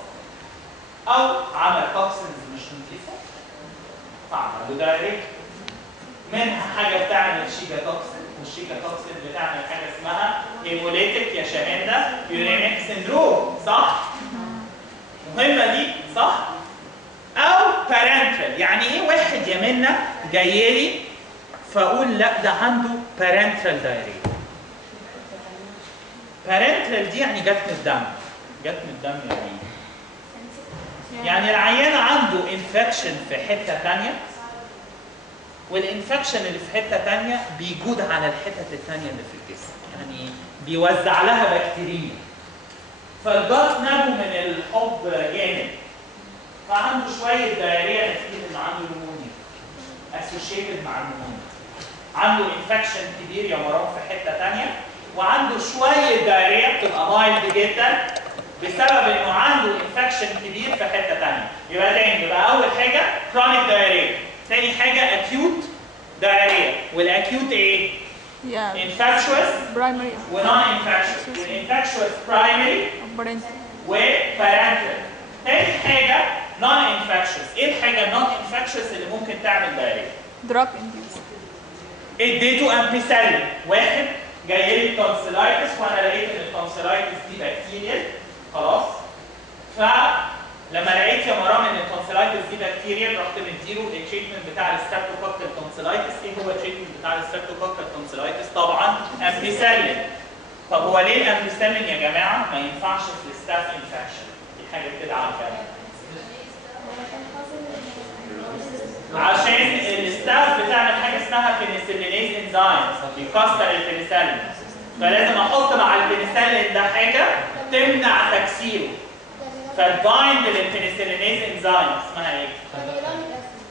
او عمل توكسينز مش نظيفه فعمل له دايريه. منها حاجه بتعمل شيكا توكسين، والشيكا توكسين بتعمل حاجه اسمها هيموليتيك يا شاهنده يورينيك سندروم، صح؟ مهمه دي صح؟ او بارنترال، يعني ايه واحد يا منى جاي لي فاقول لا ده عنده بارنترال دايريه. بارنترال دي يعني جت من الدم. جت من الدم يعني ايه؟ يعني العيان عنده انفكشن في حته ثانيه، والانفكشن اللي في حته ثانيه بيجود على الحتت الثانيه اللي في الجسم، يعني بيوزع لها بكتيريا. فالجات نابو من الحب جامد، فعنده شويه دايريه نتيجه ان عنده نمونيا اسوشيتد مع النمونيا. عنده انفكشن كبير يا مرام في حته ثانيه، وعنده شويه دايريه بتبقى مايلد جدا بسبب انه عنده انفكشن كبير في حته ثانيه. يبقى تاني، يبقى اول حاجه كرونيك دايريه، ثاني حاجه اكيوت دايريه، والاكيوت ايه؟ انفكشوس برايمري ونون انفكشوس، والانفكشوس برايمري وبارنتال. ثاني حاجه نون انفكشوس. ايه الحاجه النون انفكشوس اللي ممكن تعمل دايريه؟ دراج انديوس. اديته امبيسيلين. واحد جاي لي تونسيلايتس وانا لقيت ان التونسيلايتس دي بكتيريال خلاص، فلما لقيت يا مرام ان التونسيلايتس دي بكتيريال رحت مديله التريتمنت بتاع الستريبتوكوكال تونسيلايتس. ايه هو التريتمنت بتاع الستريبتوكوكال تونسيلايتس؟ طبعا امبيسيلين. طب هو ليه الامبيسيلين يا جماعه ما ينفعش في الستاف انفكشن؟ دي حاجه كده عارفاها. عشان الستاف بتعمل حاجه اسمها بنسلينيز انزايم بيكسر البنسلين، فلازم احط مع البنسلين ده حاجه تمنع تكسيره، فتبايند للبنسلينيز انزايم اسمها ايه؟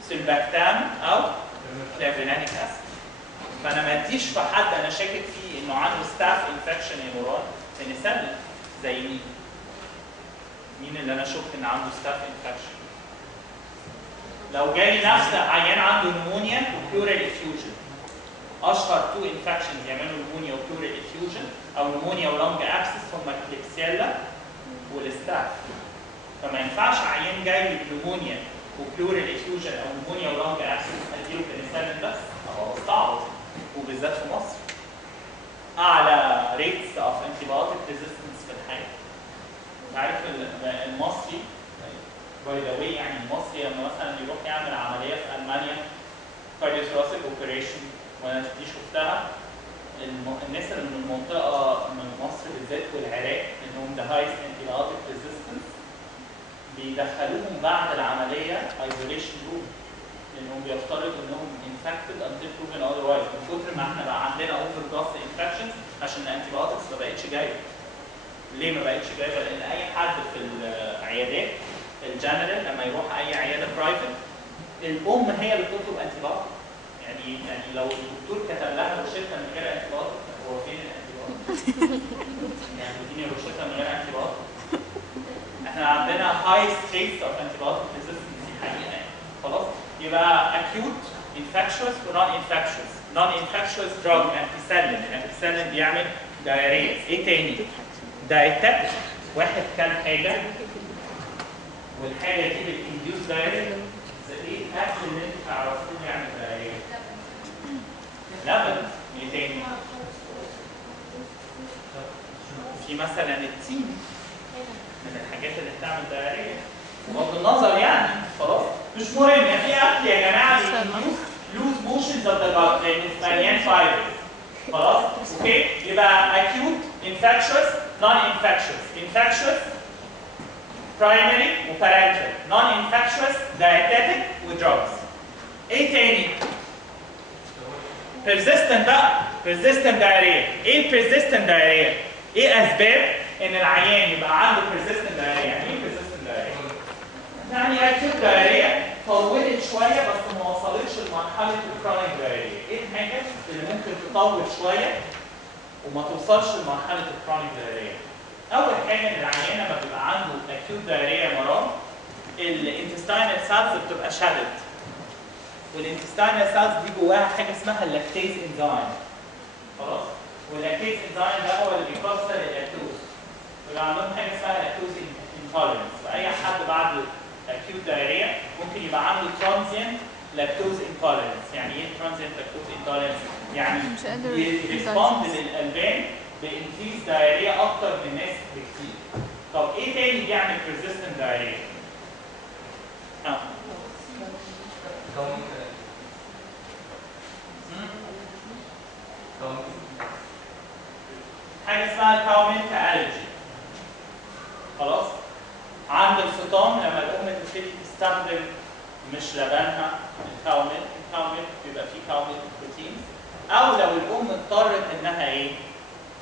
سلباكتام او فلافينانيك اسيد. فانا ما اديش في حد انا شاكك فيه انه عنده ستاف انفكشن يا مراد بنسلين. زي مين؟ مين اللي انا شفت ان عنده ستاف انفكشن؟ لو جالي نفس عيان عنده نمونيا وبلورال افيوجن، اشهر تو انفكشنز يعملوا نمونيا وبلورال افيوجن او نمونيا ولونج ابسس هم الكليبسيلا والستاف. فما ينفعش عيان جاي بنمونيا وبلورال افيوجن او نمونيا ولونج ابسس اديله بنسلين بس، هو صعب وبالذات في مصر. اعلى ريتس اوف انتيبيوتيك ريزيستنس في الحياه. عارف المصري باي ذا واي، يعني المصري لما مثلا يروح يعمل عمليه في المانيا كارديوثوراسيك اوبريشن، وانا دي شفتها، الناس اللي من المنطقه من مصر بالذات والعراق انهم ذا هايست انتيبيوتيك ريزيستنس بيدخلوهم بعد العمليه ايزوليشن روم، لانهم بيفترضوا انهم انفكتد انتل بروفن اذروايز، من كتر ما احنا بقى عندنا اوفر جراست انفكشنز عشان الانتيبيوتكس ما بقتش جايبه. ليه ما بقتش جايبه؟ لان اي حد في العيادات الجنرال لما يروح اي عياده برايفت الام هي اللي بتطلب انتيبيوتيك. يعني لو الدكتور كتب لها روشته من غير انتيبيوتيك، هو فين الانتيبيوتيك؟ يعني اديني روشته من غير انتيبيوتيك. احنا عندنا هاي ستريتس اوف انتيبيوتيك ريزيستنس، دي حقيقه يعني. خلاص؟ يبقى اكيوت انفكشوس ونون انفكشوس. نون انفكشوس دراج امبيسيلين، الامبيسيلين بيعمل دايريا. ايه تاني؟ دايتاتيك. واحد كان حاجه والحاجه دي بتنديوس دايريا، ايه الاكل اللي انتوا تعرفوه يعمل دايريا؟ لبن. ايه تاني؟ في مثلا التين من الحاجات اللي بتعمل دايريا، بغض النظر يعني خلاص مش مهم. يعني في اكل يا جماعه بينديوس لوز موشنز اوف ذا جات لانه مليان فايبرز. خلاص؟ اوكي؟ يبقى اكيوت انفكشوس نون انفكشوس، انفكشوس برايمري وبارنتال، نون انفكشوس دايتاتيك ودراجز. ايه تاني؟ persistent بقى، persistent diarrhea. ايه البرزيستنت diarrhea؟ ايه اسباب ان العيان يبقى عنده persistent diarrhea؟ يعني ايه persistent diarrhea؟ يعني acute diarrhea طولت شويه بس ما وصلتش لمرحله الكرونيك diarrhea. ايه الحاجه اللي ممكن تطول شويه وما توصلش لمرحله الكرونيك diarrhea؟ اول حاجه ان العيان لما بيبقى عنده acute diarrhea مرض الانتستينال سيلز بتبقى شدت، والانتستينال سيلز دي جواها حاجه اسمها اللاكتيز انزيم. خلاص؟ واللاكتيز انزيم ده هو اللي بيكسر اللاكتوز. يبقى عندهم حاجه اسمها لاكتوز انتولرنس. يعني ايه ترانزيت لاكتوز انتولرنس؟ يعني مش قادر يرسبوند للالبان بانكريز دايريا اكتر من ناس بكتير. طب ايه تاني بيعمل persistent دايريا؟ حاجه اسمها كاو ميلك الرجي. خلاص؟ عند الفطام لما الام تبتدي تستخدم مش لبنها الكاو ميلك، الكاو ميلك بيبقى فيه كاو ميلك بروتين، او لو الام اضطرت انها ايه؟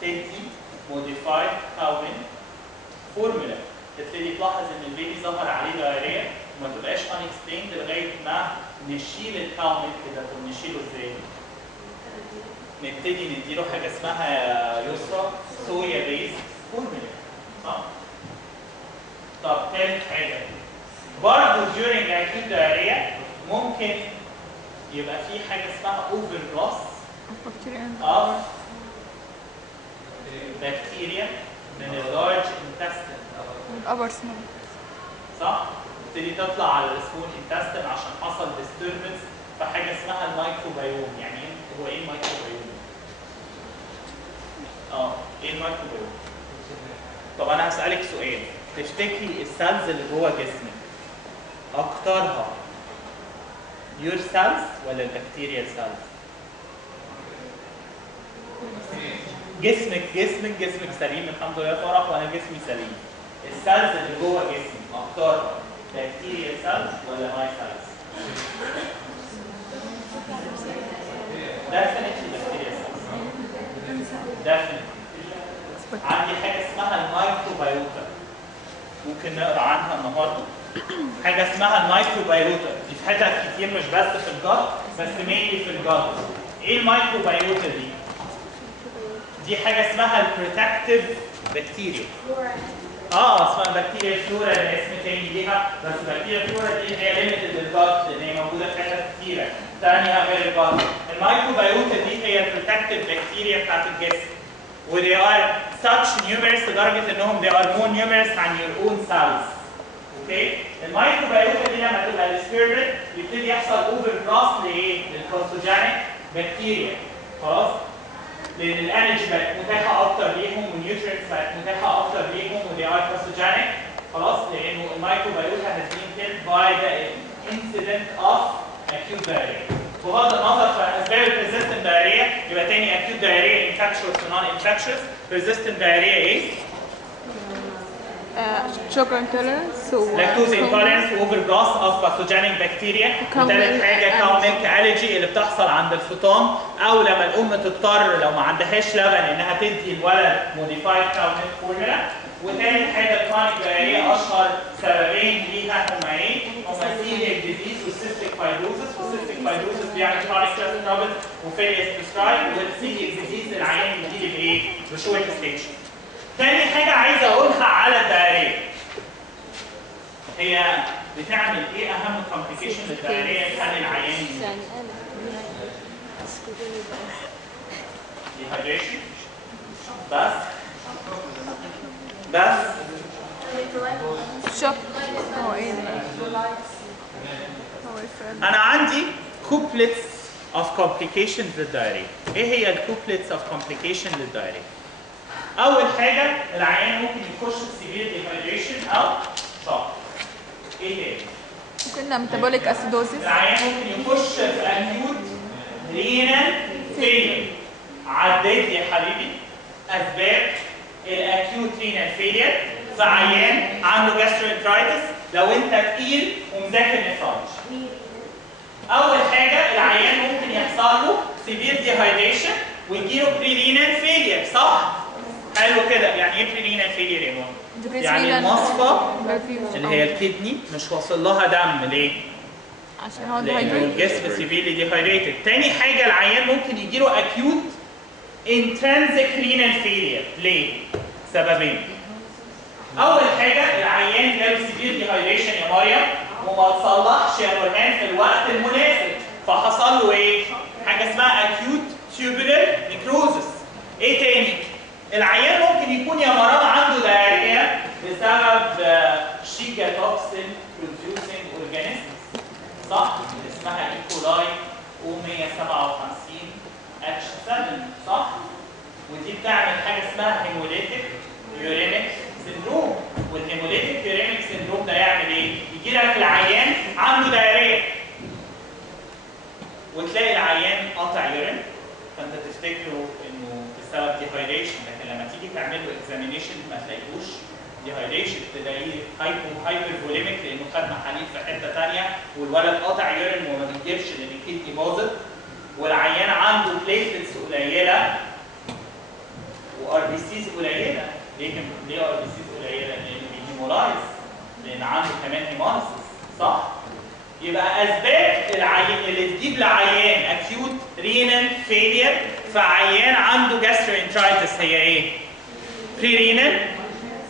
تدي موديفايد كاو ميلك فورمولا، تبتدي تلاحظ ان البيبي ظهر عليه دايريا وما تبقاش unexplained لغايه ما نشيل الكاو ميلك ده. طب نشيله ازاي؟ نبتدي نديله حاجه اسمها يسرا صويا بيز فورمولا. صح؟ طب ثالث حاجه برضه during acute diarrhea ممكن يبقى في حاجه اسمها overgrowth of بكتيريا من اللارج intestine. الابر سمول. صح؟ تبتدي تطلع على السمول intestine عشان حصل disturbance في حاجه اسمها الميكروبيوم. يعني هو ايه الميكروبيوم؟ ايه الميكروبيوم؟ طب انا هسألك سؤال، تفتكري السيلز اللي جوه جسمك اكترها يور سيلز ولا البكتيريا سيلز؟ جسمك سليم الحمد لله فرح وانا جسمي سليم. السيلز اللي جوه جسمي اكترها بكتيريا سيلز ولا ماي سيلز؟ definitely bacteria cells. definitely. عندي حاجه اسمها الميكروبيوتا ممكن نقرا عنها النهارده. حاجه اسمها الميكروبيوتا دي في حتت كتير مش بس في الجلد بس mainly في الجلد. ايه الميكروبيوتا دي؟ دي حاجه اسمها البروتكتيف بكتيريا. اسمها بكتيريا فلورا، ده اسم تاني ليها، بس بكتيريا فلورا دي هي ليميتد للجلد لان هي موجوده في حتت كتيره ثانيه غير الجلد. الميكروبيوتا دي هي البروتكتيف بكتيريا بتاعت الجسم. و they are such numerous لدرجه انهم they are more numerous than your own cells. اوكي؟ الميكروبيوتا دي لما تبقى disturbed يبتدي يحصل overgrowth لايه؟ للباثوجينيك بكتيريا. خلاص؟ لان الانرجي بقت متاحه اكتر ليهم والنيوترينتس بقت متاحه اكتر ليهم و they are pathogenic. خلاص؟ لانه الميكروبيوتا has been killed by the incident of acute diarrhea. بغض النظر في اسباب البريزستنت دايريا يبقى تاني acute diarrhea infectious و non infectious. persistent diarrhea ايه؟ sugar intolerance lactose intolerance و overgrowth of pathogenic bacteria. وثالث حاجه cow milk allergy اللي بتحصل عند الفطام او لما الام تضطر لو ما عندهاش لبن انها تدي الولد modified cow milk formula. وثالث حاجه الكرونيك diarrhea اشهر سببين ليها هما ايه؟ هما celiac disease والcystic fibrosis. والcystic fibrosis بيعمل chronic chest trouble وفيليس prescribed. والceliac disease العيان بيجي بايه؟ بشورت ستيج. تاني حاجة عايز أقولها على الدايريا هي بتعمل إيه أهم كومبليكيشن للدايريا كان العيان dehydration بس شوك. هو ايه أنا عندي couplets of complications للدايريا. إيه هي الكوبلتس of complication للدايريا؟ أول حاجة العيان ممكن يخش في severe dehydration أو shock. إيه تاني؟ ممكن metabolic acidosis. العيان ممكن يخش في acute renal failure. عدد يا حبيبي أسباب الأكيوت renal failure في عيان عنده gastroenteritis لو أنت تقيل ومذاكر نفرولوجي. أول حاجة العيان ممكن يحصل له severe dehydration ويجيله pre-renal failure. صح؟ حلو كده. يعني ايه برينال فيلير يا ماما؟ يعني المصفى اللي هي الكدني مش واصل لها دم. ليه؟ عشان هو لانه الجسم سيفيرلي ديهايدريتد. تاني حاجه العيان ممكن يجي له اكيوت انترنسيك رينال فيلير. ليه؟ سببين. اول حاجه العيان جاله سيفير ديهايدريشن يا مريم وما تصلحش يا نورهان في الوقت المناسب فحصل له ايه؟ حاجه اسمها اكيوت تيوبولار نيكروزس. ايه تاني؟ العيان ممكن يكون يا مرام عنده دايريا بسبب شيجا توكسين بروديوسنج اورجانيزمز. صح؟ اسمها 157 اتش 7 صح؟ ودي بتعمل حاجه اسمها هيموليتيك يورينيك سندروم، والهيموليتيك يورينيك سندروم ده يعمل ايه؟ يجي لك العيان عنده دايريه وتلاقي العيان قاطع يورين، فانت تفتكره انه بسبب ديهايدريشن، لكن لما تيجي تعمل له اكزامينيشن ما تلاقيهوش ديهايدريشن، تلاقيه هايبر فوليميك لانه خد محاليل في حته ثانيه، والولد قاطع يورين وما بيجيبش لان الكدني باظت، والعيان عنده بليتلتس قليله وار بي سيز قليله. ليه ار بي سيز قليله؟ لانه بيهيمولايز، لان عنده كمان هيموليسيس صح؟ يبقى اسباب العيان اللي تجيب لعيان اكيوت رينال فيلير في عيان عنده جاستروانترايتس هي ايه؟ بري رينال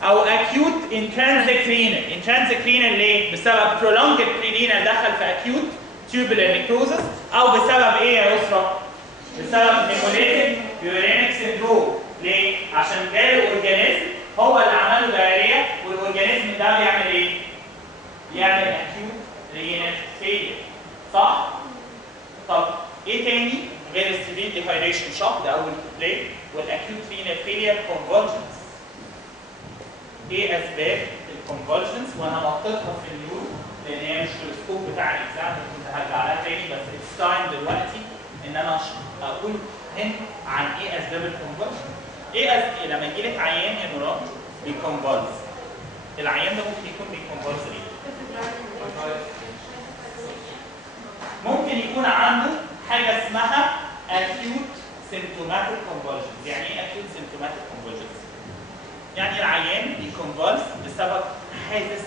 او اكيوت انترنسيك رينال. انترنسيك رينال ليه؟ بسبب برولونجد بري رينال دخل في اكيوت تيوبولار نيكروزس، او بسبب ايه يا يسرا؟ بسبب هيموليتيك يورينيك سندروم. ليه؟ عشان جاله اورجانيزم هو اللي عمل له دايريه، والاورجانيزم ده بيعمل ايه؟ بيعمل اكيوت رينال فيلير صح؟ طب ايه تاني غير السيفير ديهايدريشن شوك؟ ده اول بلاي. والاكيوت رينال فيلير كونفولجنس. ايه اسباب الكونفولجنس؟ وانا نطيتها في النيورو لان هي مش في السكوب بتاع الاكزام، كنت هرجع لها تاني، بس اتس تايم دلوقتي ان انا اقول هنا عن ايه اسباب الكونفولجنس. ايه لما يجي لك عيان يا مراد بيكونفولز، العيان ده ممكن يكون بيكونفولز ليه؟ ممكن يكون عنده حاجه اسمها acute symptomatic convulsions. يعني ايه acute symptomatic convulsions؟ يعني العيان بيكونفولز بسبب حادث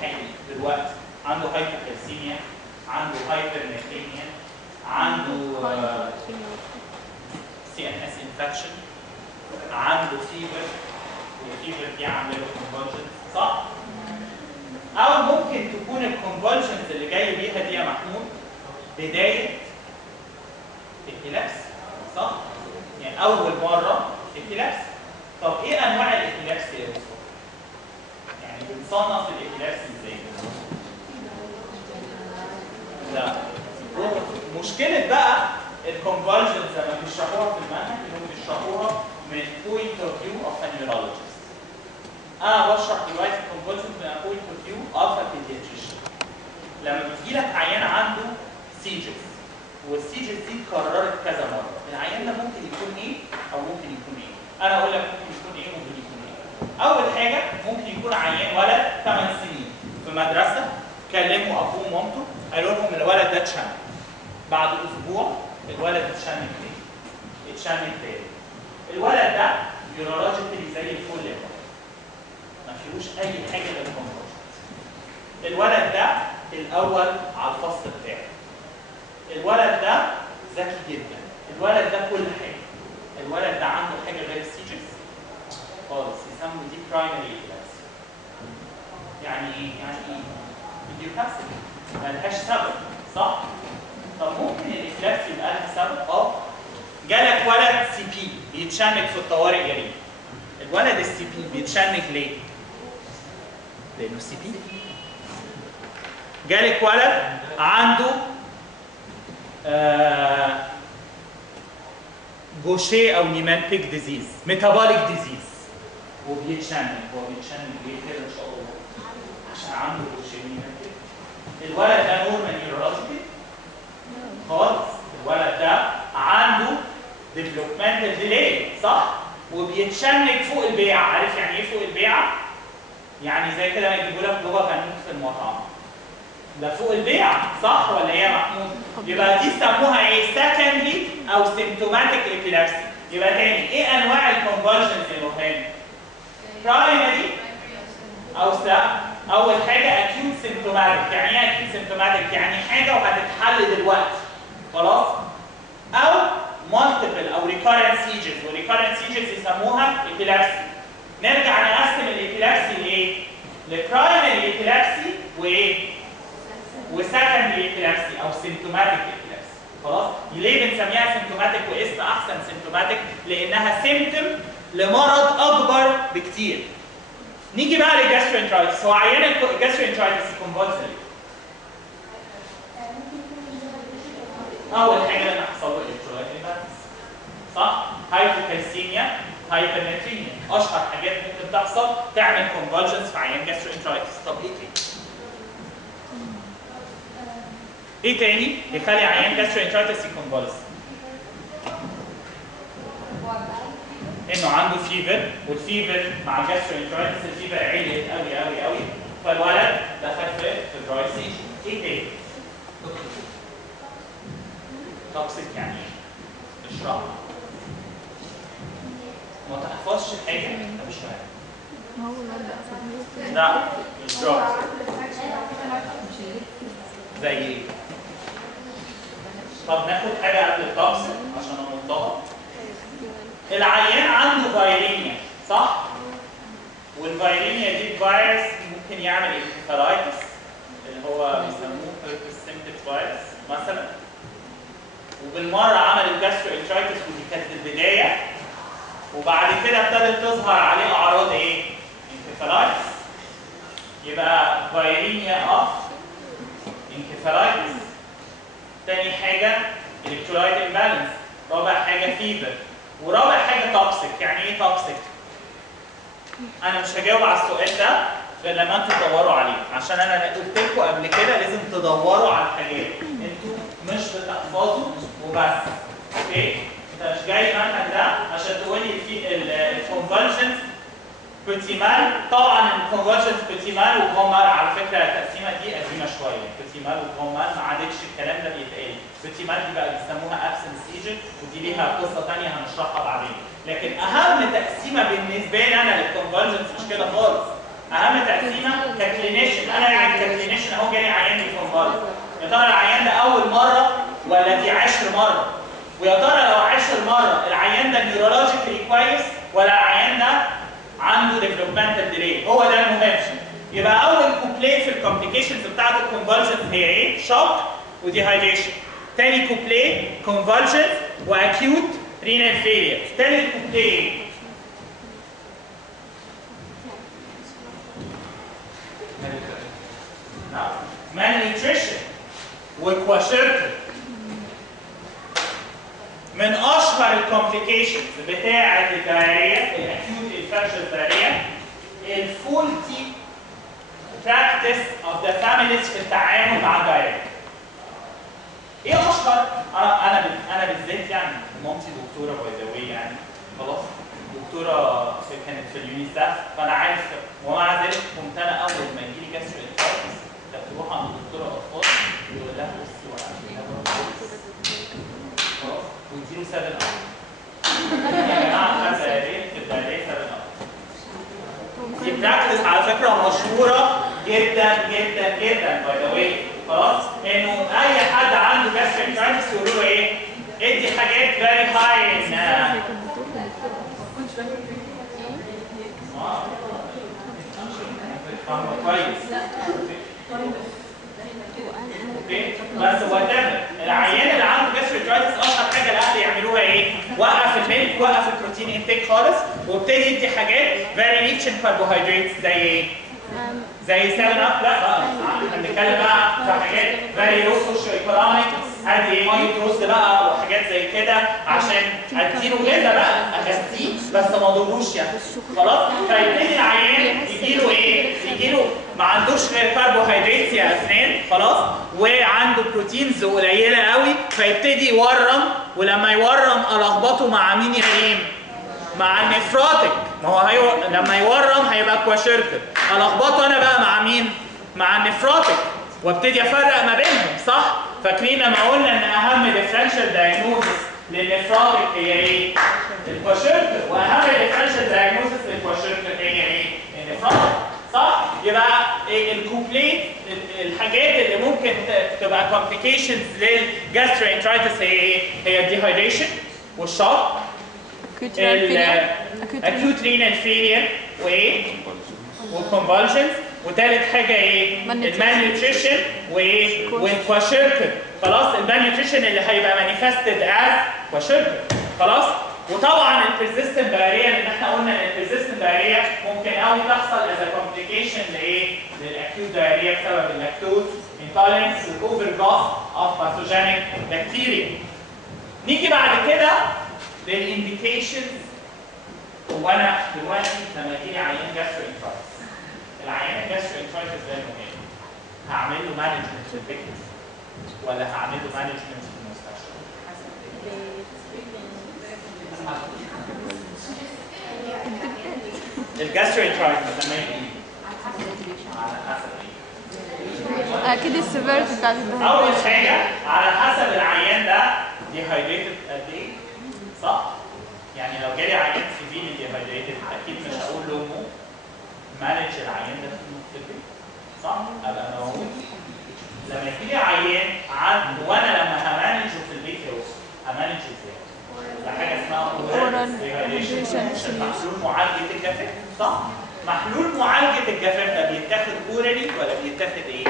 حالي دلوقتي، عنده هايبوكالسيميا، عنده هايبرنيتريميا، عنده CNS infection، عنده فيبر، والفيبر دي عامله له كونفولجنز صح؟ او ممكن تكون الكونفولجنز اللي جاي بيها دي يا محمود بدايه الابيلابسي صح؟ يعني اول مره ابيلابسي. طب ايه انواع الابيلابسي يا دكتور؟ يعني بنصنف الابيلابسي ازاي؟ لا مشكله بقى الكونفولجنز لما بيشرحوها في المنهج انهم بيشرحوها من point of view of a neurologist. انا بشرح دلوقتي الكونفولجنز من point of view of a pediatrician. لما بيجي لك عيان عنده سيجز والسيجز دي اتكررت كذا مره، العيان ده ممكن يكون ايه او ممكن يكون ايه؟ انا اقول لك ممكن يكون ايه وممكن يكون ايه. اول حاجه ممكن يكون عيان ولد 8 سنين في مدرسه، كلموا ابوه ومامته قالوا لهم الولد ده اتشنج. بعد اسبوع الولد اتشنج تاني، اتشنج تاني. الولد ده يورولوجيكالي زي الفل يا بابا، ما فيهوش اي حاجه غير كونفولجن. الولد ده الاول على الفصل بتاعه. الولد ده ذكي جدا، الولد ده كل حاجه. الولد ده عنده حاجه غير السيجز خالص، يسموا دي برايمري ايبيلابسي. يعني ايه؟ يعني ايه؟ ايديوباثيك مالهاش سبب صح؟ طب ممكن الايبيلابسي يبقى لها سبب؟ جالك ولد سي بي بيتشنج في الطوارئ يا ريت. الولد السي بي بيتشنج ليه؟ لانه سي بي. جالك ولد عنده جوشيه او نيمانتيك ديزيز، ميتابوليك ديزيز، وبيتشنج. هو بيتشنج ليه كده ان شاء الله؟ عشان عنده جوشيه نيمانتيك. الولد ده نورمال نيورولوجيكال خالص، الولد ده عنده ديفلوبمنتال ديلي صح؟ وبيتشنج فوق البيعه. عارف يعني ايه فوق البيعه؟ يعني زي كده ما يجيبوا لك لغه غنوج في المطعم، ده فوق البيعه صح ولا ايه يا محمود؟ يبقى دي سموها ايه؟ سكندري او سيمتوماتيك ابيلابسي. يبقى تاني ايه انواع الكونفولجنز يا مهند؟ برايمري او اول حاجه اكيوت سيمتوماتيك. يعني ايه اكيوت سيمتوماتيك؟ يعني حاجه وهتتحل دلوقتي خلاص؟ او مالتيبل او ريكارنت سيجز، وريكارنت سيجز يسموها ابيلابسي. نرجع نقسم الابيلابسي لايه؟ لبرايمري ابيلابسي وايه؟ وسكندري ابيلابسي او سيمتوماتيك ابيلابسي. خلاص؟ ليه بنسميها سيمتوماتيك واسم احسن سيمتوماتيك؟ لانها سيمتوم لمرض اكبر بكتير. نيجي بقى للجاستروانترايتس. هو عيان الجاستروانترايتس كونفولسيف. اول حاجه اللي حصل يحصل له الكترولايت امبالانس. صح؟ هايبوكالسيميا، هايبرناتريميا، اشهر حاجات ممكن تحصل تعمل كونفولجنس في عيان جاستروانترايتس. طب ايه تاني؟ ايه تاني يخلي عيان جاستروانترايتس يكونفولس؟ انه عنده فيفر، والفيفر مع الجاستروانترايتس الفيفر عالي قوي قوي قوي، فالولد دخل في دراي سيجن. ايه تاني؟ توكسيك يعني ايه؟ اشرح. ما تحفظش حاجه انت مش فاهم. ما هو الواد ده اصلا لا مش دراج. زي ايه؟ طب ناخد حاجه قبل التوكسيك عشان انطقها. العيان عنده فايرينيا صح؟ والفايرينيا دي فيروس ممكن يعمل انكفالايتس اللي هو بيسموه هيربس فيروس مثلا، وبالمره عمل الجاستروانترايتس ودي كانت البدايه، وبعد كده ابتدت تظهر عليه اعراض ايه؟ انكفالايتس. يبقى فايرينيا اوف انكفالايتس. تاني حاجه الكترولايت امبالانس. رابع حاجه فيفر. ورابع حاجه توكسيك. يعني ايه توكسيك؟ انا مش هجاوب على السؤال ده غير لما انتوا تدوروا عليه، عشان انا قلت لكم قبل كده لازم تدوروا على الحاجات، انتوا مش بتحفظوا وبس. اوكي؟ انت مش جاي المنهج ده عشان تقول لي في الكونفولجنس بوتيمال. طبعا الكونفولجنس بوتيمال وجرومال على فكره التقسيمه دي قديمه شويه، بوتيمال وجرومال ما عادش الكلام ده بيتقال. بوتيمال دي بقى بيسموها ابسنس ايجنت ودي ليها قصه ثانيه هنشرحها بعدين. لكن اهم تقسيمه بالنسبه لي انا للكونفولجنس مش كده خالص. اهم تقسيمه ككلينيشن، انا يعني ككلينيشن اهو جالي عيان بيكونفولج. يا ترى العيان ده اول مره ولا دي 10 مره؟ ويا ترى لو 10 مره العيان ده نيورولوجيكلي كويس ولا العيان ده عنده ديفلوبمنتال ديلي؟ هو ده المهم. يبقى اول كوبليه في الكومبليكيشنز بتاعت الكونفولجنس هي ايه؟ شوك وديهايدريشن. تاني كوبليه كونفولجنس واكيوت رينال فيلير. تالت كوبليه malnutrition وكواشيرتل. من اشهر الكومبليكيشنز بتاعه الدايريه الاكيوت انفكشن دايريه الفولتي براكتس اوف ذا فاميليز في التعامل مع الدايريه. ايه اشهر؟ انا بالذات يعني مامتي دكتوره باي ذا واي يعني خلاص دكتوره كانت في اليونيسف فانا عارف، ومع ذلك كنت انا اول ما يجي لي جاستروانترايتس كنت بروح عند دكتوره اطفال يقول لها بصي خلاص ويديله 7 اب. يا جماعه 5 دقايق تبقى 7 اب. دي براكتس على فكره مشهوره جدا جدا جدا باي ذا واي خلاص، انه اي حد عنده جاستروانترايتس يقولوا له ايه؟ ادي حاجات فيري هاي ان كويس. اوكي بس وات ايفر العيان اللي عنده جاستروانترايتس اشهر حاجه الاهل يعملوها ايه؟ وقف الميلك، وقف البروتين انتيك خالص، وابتدي يدي حاجات فيري ريتش ان كربوهيدرات زي ايه؟ زي 7 اب. لا بقى هنتكلم بقى في حاجات فيري لو سوشيو ايكونوميك، ادي ميه رز بقى وحاجات زي كده عشان اديله غذاء بقى اغذيه بس ما اضروش يعني خلاص. فيبتدي العيان يجيله ايه؟ يجيله ما عندوش غير كربوهيدرات يا اسنان خلاص، وعنده بروتينز قليله قوي، فيبتدي يورم، ولما يورم الخبطه مع مين يا ريم؟ مع النفراتك. ما هو لما يورم هيبقى كواشيرتل، الخبطه انا بقى مع مين؟ مع النفراتك، وابتدي افرق ما بينهم صح؟ فاكرين لما قلنا ان اهم ديفرنشال دايجنوزس للنفراتك هي ايه؟ الكواشيرتل، واهم ديفرنشال دايجنوزس للكواشيرتل هي ايه؟ النفراتك صح؟ يبقى الكوبليت الحاجات اللي ممكن تبقى كومبليكيشنز للجاستروانترايتس هي ايه؟ هي الديهايدريشن والشوك، الاكيوت رينال فيلير وايه؟ والكونفولجنز، وثالث حاجه ايه؟ المالنيوتريشن وايه؟ والكواشيرتل. خلاص المالنيوتريشن اللي هيبقى مانيفستد از كواشيرتل خلاص. وطبعا البرزيستنت دايريا، لان احنا قلنا ان البرزيستنت دايريا ممكن قوي تحصل از كومبليكيشن لايه؟ للاكيوت دايريا بسبب اللاكتوز انتولرنس والاوفر جراث اوف باثوجينيك بكتيريا. نيجي بعد كده للانديكيشنز. هو انا دلوقتي لما يجي لي عيان جاستروانترايتس، العيان الجاستروانترايتس ده مهم، هعمل له مانجمنت في البيت ولا هعمل له مانجمنت في المستشفى؟ الجاستروانترايتس لما يجي على حسب ايه؟ اكيد السيفيرتي بتاعت اول حاجه على حسب العيان ده ديهايدريتد قد ايه، صح؟ يعني لو جالي عيان سيفيري ديهايدريتد اكيد مش هقول لامه مانج العيان ده في البيت، صح؟ ابقى موجود. لما يجي لي عيان وانا لما همانجه في البيت يا يوسف همانجه ازاي؟ حاجه اسمها اورال ديهايدريشن، محلول معالجه الجفاف، صح؟ محلول معالجه الجفاف ده بيتاخد اورالي ولا بيتاخد ايه؟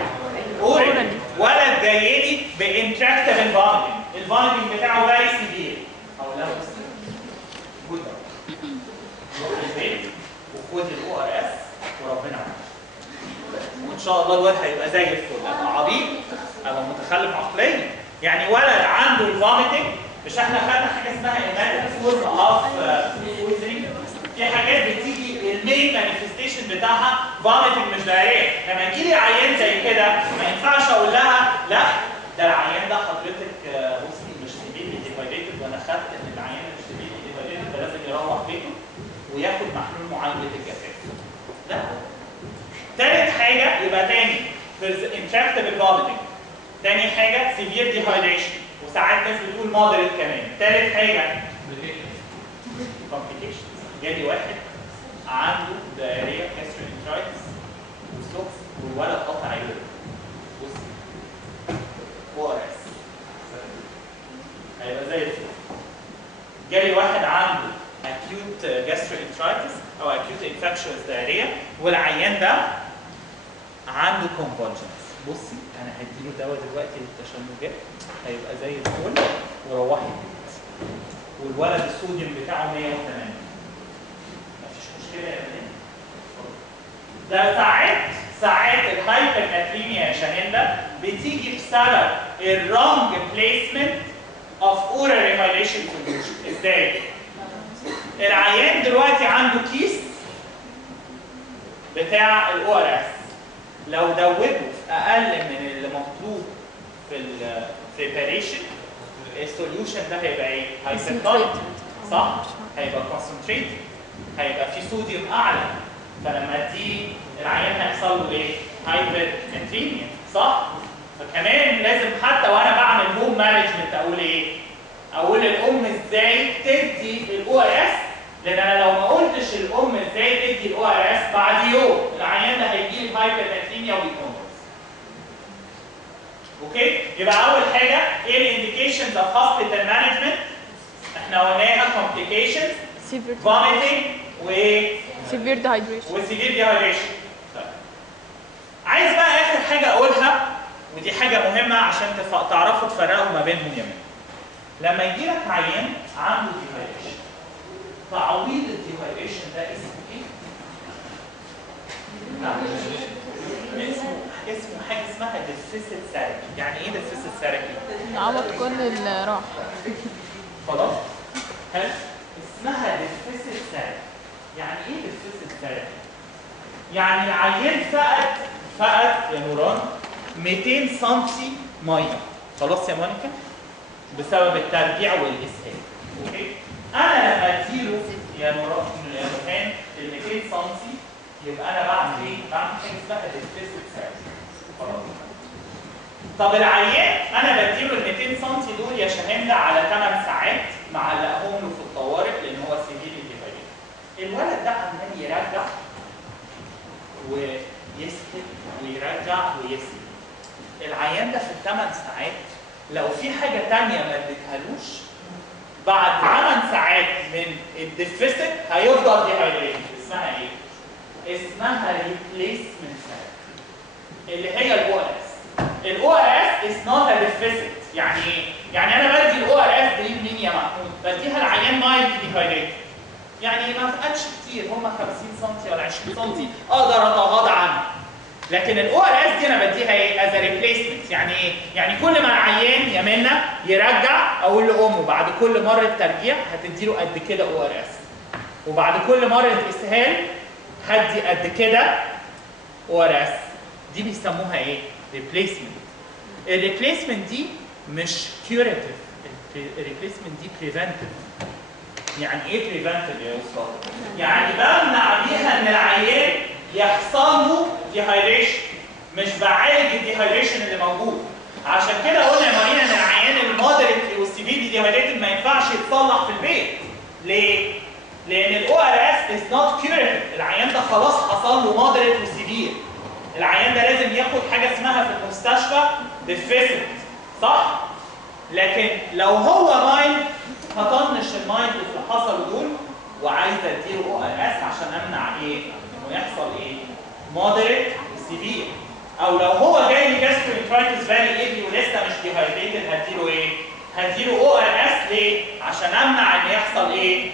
اورالي. ولد جاي لي بانتراكتبل فوميتنج، الفوميتنج بتاعه فيري سيفير، اقول له جود روح البيت وخد الاو ار اس وربنا معاك، وان شاء الله الولد هيبقى زي الفل. ابقى عبيط، ابقى متخلف عقليا. يعني ولد عنده الفوميتنج، مش احنا خدنا حاجه اسمها ايماتيك فورم اوف بويزنينج؟ في حاجات بتيجي المين مانيفستيشن بتاعها فوميتنج مش دايريه. لما يجي لي عيان زي كده ما ينفعش اقول لها لا ده العيان ده حضرتك بصي مش سيفيرلي ديهايدريتد، وانا خدت ان العيان مش سيفيرلي ديهايدريتد ده لازم يروح بيته وياخد محلول معالجه الجفاف. لا. تالت حاجه يبقى تاني انتراكتبل فوميتنج. تاني حاجه سيفير ديهايدريشن، وساعات ناس بتقول مودريت كمان. تالت حاجه كومبليكيشنز. جالي واحد عنده دايريا جاستروانترايتس وسوكس والولد قطع عينه. بص او ار اس هيبقى زي الفل. جالي واحد عنده acute gastroenteritis او acute infectious diarrhea والعيان ده عنده convulsions. بصي انا هديله دواء دلوقتي للتشنجات هيبقى زي الفل وروحي البيت. والولد الصوديوم بتاعه 180. مفيش مشكله يا بنات. ده ساعات الهايبرناتريميا يا شاهين بتيجي بسبب الرونج بليسمنت اوف اورال ريهايدريشن سوليوشن. ازاي؟ العيان دلوقتي عنده كيس بتاع الاو ار اس، لو دوبه في اقل من اللي مطلوب في البريباريشن السوليوشن ده هيبقى ايه؟ هيسكتونيك، صح؟ هيبقى كونسنتريت، هيبقى فيه صوديوم اعلى، فلما دي العيان هيحصل له ايه؟ هايبرناتريميا، صح؟ فكمان لازم حتى وانا بعمل هوم مانجمنت اقول ايه؟ اقول الام ازاي تدي الاو ار اس، لان انا لو ما قلتش الام ازاي تدي الاو ار اس بعد يوم العيان ده هيجي له هايبرناتريميا وبيكونفرس. اوكي؟ يبقى اول حاجه ايه الانديكيشنز اوف هوسبيتال مانجمنت؟ احنا قلناها كومبليكيشنز، فوميتنج سيفير ديهايدريشن وسيفير ديهايدريشن. عايز بقى اخر حاجه اقولها، ودي حاجه مهمه عشان تعرفوا تفرقوا ما بينهم يا مان. لما يجي لك عيان عنده ديهايدريشن، تعويض الديهايدريشن ده اسمه ايه؟ اسمه حاجه اسمها ديفيسيت ثيرابي. يعني ايه ديفيسيت ثيرابي؟ نعوض كل اللي راح. خلاص؟ حلو؟ اسمها ديفيسيت ثيرابي. يعني ايه ديفيسيت ثيرابي؟ يعني العيان فقد يا نوران 200 سم ميه. خلاص يا مونيكا؟ بسبب الترجيع والاسهال. اوكي؟ انا لما اديله يا نوران ال 200 سم يبقى انا بعمل ايه؟ بعمل حاجه اسمها ديفيسيت ثيرابي. خلاص؟ طب العيان انا بديله ال 200 سم دول يا شاهندة على 8 ساعات معلقهم له في الطوارئ لان هو سيفير ديهايدريشن. الولد ده عمال يرجع ويسكت ويرجع ويسكت. العيان ده في ال8 ساعات لو في حاجه ثانيه ما اديتهالوش بعد 8 ساعات من الديفيسيت هيفضل ديهايدريشن. اسمها ايه؟ اسمها ريبليسمنت ثيرابي اللي هي الاو ار اس. الاو ار اس از نوت ا ديفيسيت. يعني ايه؟ يعني انا بدي الاو ار اس دي لمين يا محمود؟ بديها العيان مايلد ديهايدريشن. يعني ما فقدش كتير، هم 50 سم ولا 20 سم اقدر اتغاضى عنه. لكن الاو ار اس دي انا بديها ايه؟ از ريبليسمنت. يعني ايه؟ يعني كل ما العيان يا منى يرجع اقول لامه بعد كل مره ترجيع هتدي له قد كده او ار اس، وبعد كل مره اسهال هدي قد كده او ار اس. دي بيسموها ايه؟ ريبليسمنت. الريبليسمنت دي مش كيوريتيف، الريبليسمنت دي بريفنتيف. يعني ايه بريفنتيف يا استاذ؟ يعني بمنع بيها ان العيان يحصل له ديهايدريشن، مش بعالج الديهايدريشن اللي موجود. عشان كده قلنا يا مارينا ان العيان المودريت والسيفير ديهايدريتد ما ينفعش يتصلح في البيت. ليه؟ لان الاو ار اس از نوت كيوريتيف، العيان ده خلاص حصل له مودريت وسيفير. العيان ده لازم ياخد حاجه اسمها في المستشفى ديفيسيت، صح؟ لكن لو هو مايند هطنش المايند اللي حصلوا دول وعايز اديله او ار اس عشان امنع ايه؟ انه يحصل ايه؟ مودريت وسيفير. او لو هو جاي لي جاسترونترايتس فالي ايدي ولسه مش ديهايدريتد هديله ايه؟ هديله او ار اس ليه؟ عشان امنع ان يحصل ايه؟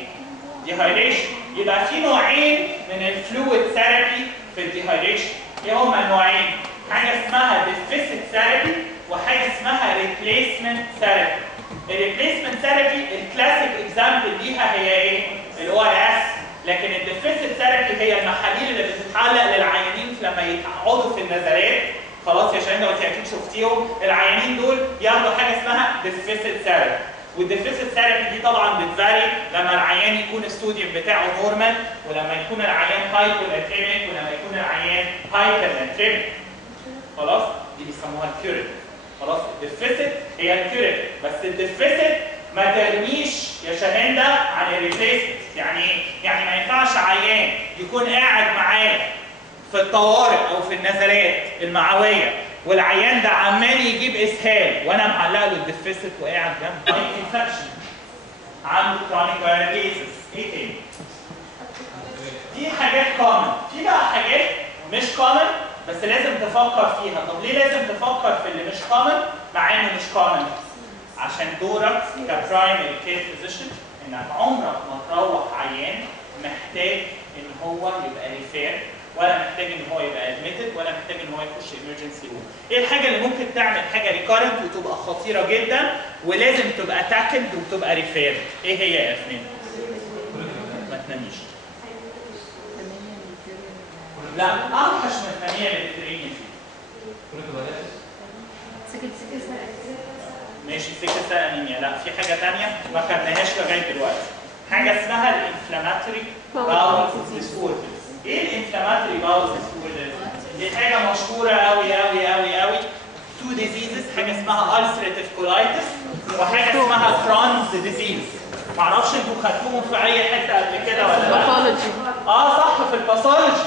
ديهايدريشن. يبقى في نوعين من الفلويد ثيرابي في الديهايدريشن. ايه هما النوعين؟ حاجه اسمها ديفيسيت ثيرابي وحاجه اسمها ريبليسمنت ثيرابي. الريبليسمنت ثيرابي الكلاسيك اكزامبل ليها هي ايه؟ الاو ار اس. لكن الديفيسيت ثيرابي هي المحاليل اللي بتتعلق للعيانين لما يتقعدوا في النزلات. خلاص يا شاهين انت اكيد شفتيهم، العيانين دول ياخدوا حاجه اسمها ديفيسيت ثيرابي. والديفيسيت ثيرابي دي طبعا بتفاري لما العيان يكون الصوديوم بتاعه نورمال، ولما يكون العيان هايبولاتريميك، ولما يكون العيان هايبرلاتريميك. خلاص؟ دي بيسموها الكيوريتيف. خلاص؟ الديفيسيت هي الكيوريتيف، بس الديفيسيت ما ترميش يا شاهندة عن الريبليسمنت. يعني ايه؟ يعني ما ينفعش عيان يكون قاعد معايا في الطوارئ او في النزلات المعويه والعيان ده عمال يجيب اسهال وانا معلق له الديفيسيت وقاعد جنبه انفكشن عنده كرونيك فايروسيس. ايه تاني؟ دي حاجات كومن. في بقى حاجات مش كومن بس لازم تفكر فيها. طب ليه لازم تفكر في اللي مش كومن مع انه مش كومن؟ عشان دورك كبرايمري كير فيزيشن انك عمرك ما تروح عيان محتاج ان هو يبقى ريفير، ولا محتاج ان هو يبقى ادميتد، ولا محتاج ان هو يخش ايمرجنسي روم. ايه الحاجه اللي ممكن تعمل حاجه ريكارنت وتبقى خطيره جدا ولازم تبقى تاكلد وتبقى ريفير؟ ايه هي يا ياسمين؟ ما تناميش. لا اوحش من الثانيه اللي بتدريني فيه. ماشي سكت سيل انيميا. لا في حاجه ثانيه ما خدناهاش لغايه دلوقتي، حاجه اسمها الانفلاماتوري باول ديسوردرز. ايه الانفلاماتوري باول ديسوردرز؟ دي حاجه مشهوره قوي قوي قوي قوي. تو ديزيزز، حاجه اسمها ulcerative colitis وحاجه اسمها كرونز ديزيز. معرفش انتوا خدتوهم في اي حته قبل كده ولا لا؟ صح في الباثولوجي.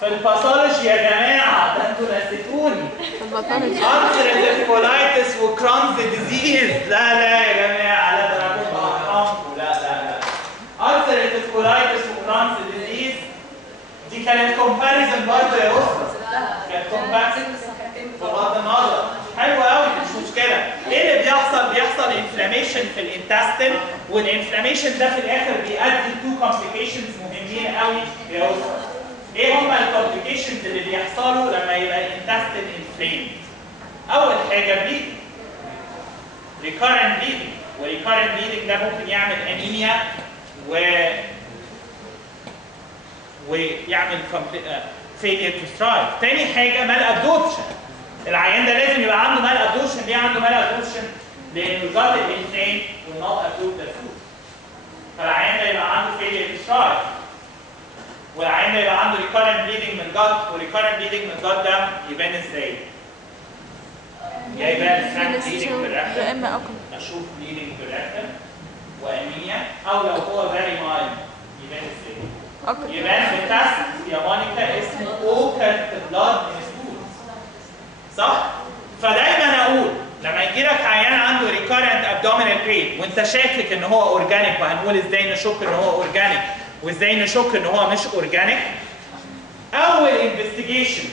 في الباثولوجي يا جماعه ده انتوا نسيتوني. ulcerative colitis وكرونز ديزيز. لا لا يا جماعه لا ده انا كنت هرحمكم. لا لا لا. ulcerative colitis وكرونز ديزيز دي كانت كومباريزن برضه يا استاذ. كانت كومباريزن بغض النظر. حلو قوي مش مشكله. ايه اللي بيحصل؟ بيحصل انفلاميشن في الانتستين، والانفلاميشن ده في الاخر بيؤدي تو كومبليكيشنز مهمين قوي يا استاذ. ايه هما الكومبليكيشنز اللي بيحصلوا لما يبقى الانتستين انفليمد؟ اول حاجه بليدنج، ريكارنت بليدنج، وريكارنت بليدنج ده ممكن يعمل انيميا ويعمل failure to thrive. تاني حاجه مال ابدوبشن. العيان ده لازم يبقى عنده مال ابدوبشن. ليه عنده مال ابدوبشن؟ لانه الجات الانسان will not absorb the food. فالعيان ده يبقى عنده failure to thrive. والعيان ده يبقى عنده recurrent bleeding من الجات، والrecurrent bleeding من الجات ده يبان ازاي؟ يا يبان frank bleeding في الرحم، اشوف bleeding في الرحم وانيميا، او لو هو very mild يبان ازاي؟ يبان في تست يا مونيكا اسمه occult blood in stool. صح؟ فدايما اقول لما يجي لك عيان عنده recurrent abdominal pain وانت شاكك ان هو اورجانيك، وهنقول ازاي نشك ان هو اورجانيك وازاي نشك ان هو مش اورجانيك. اول انفستيجيشن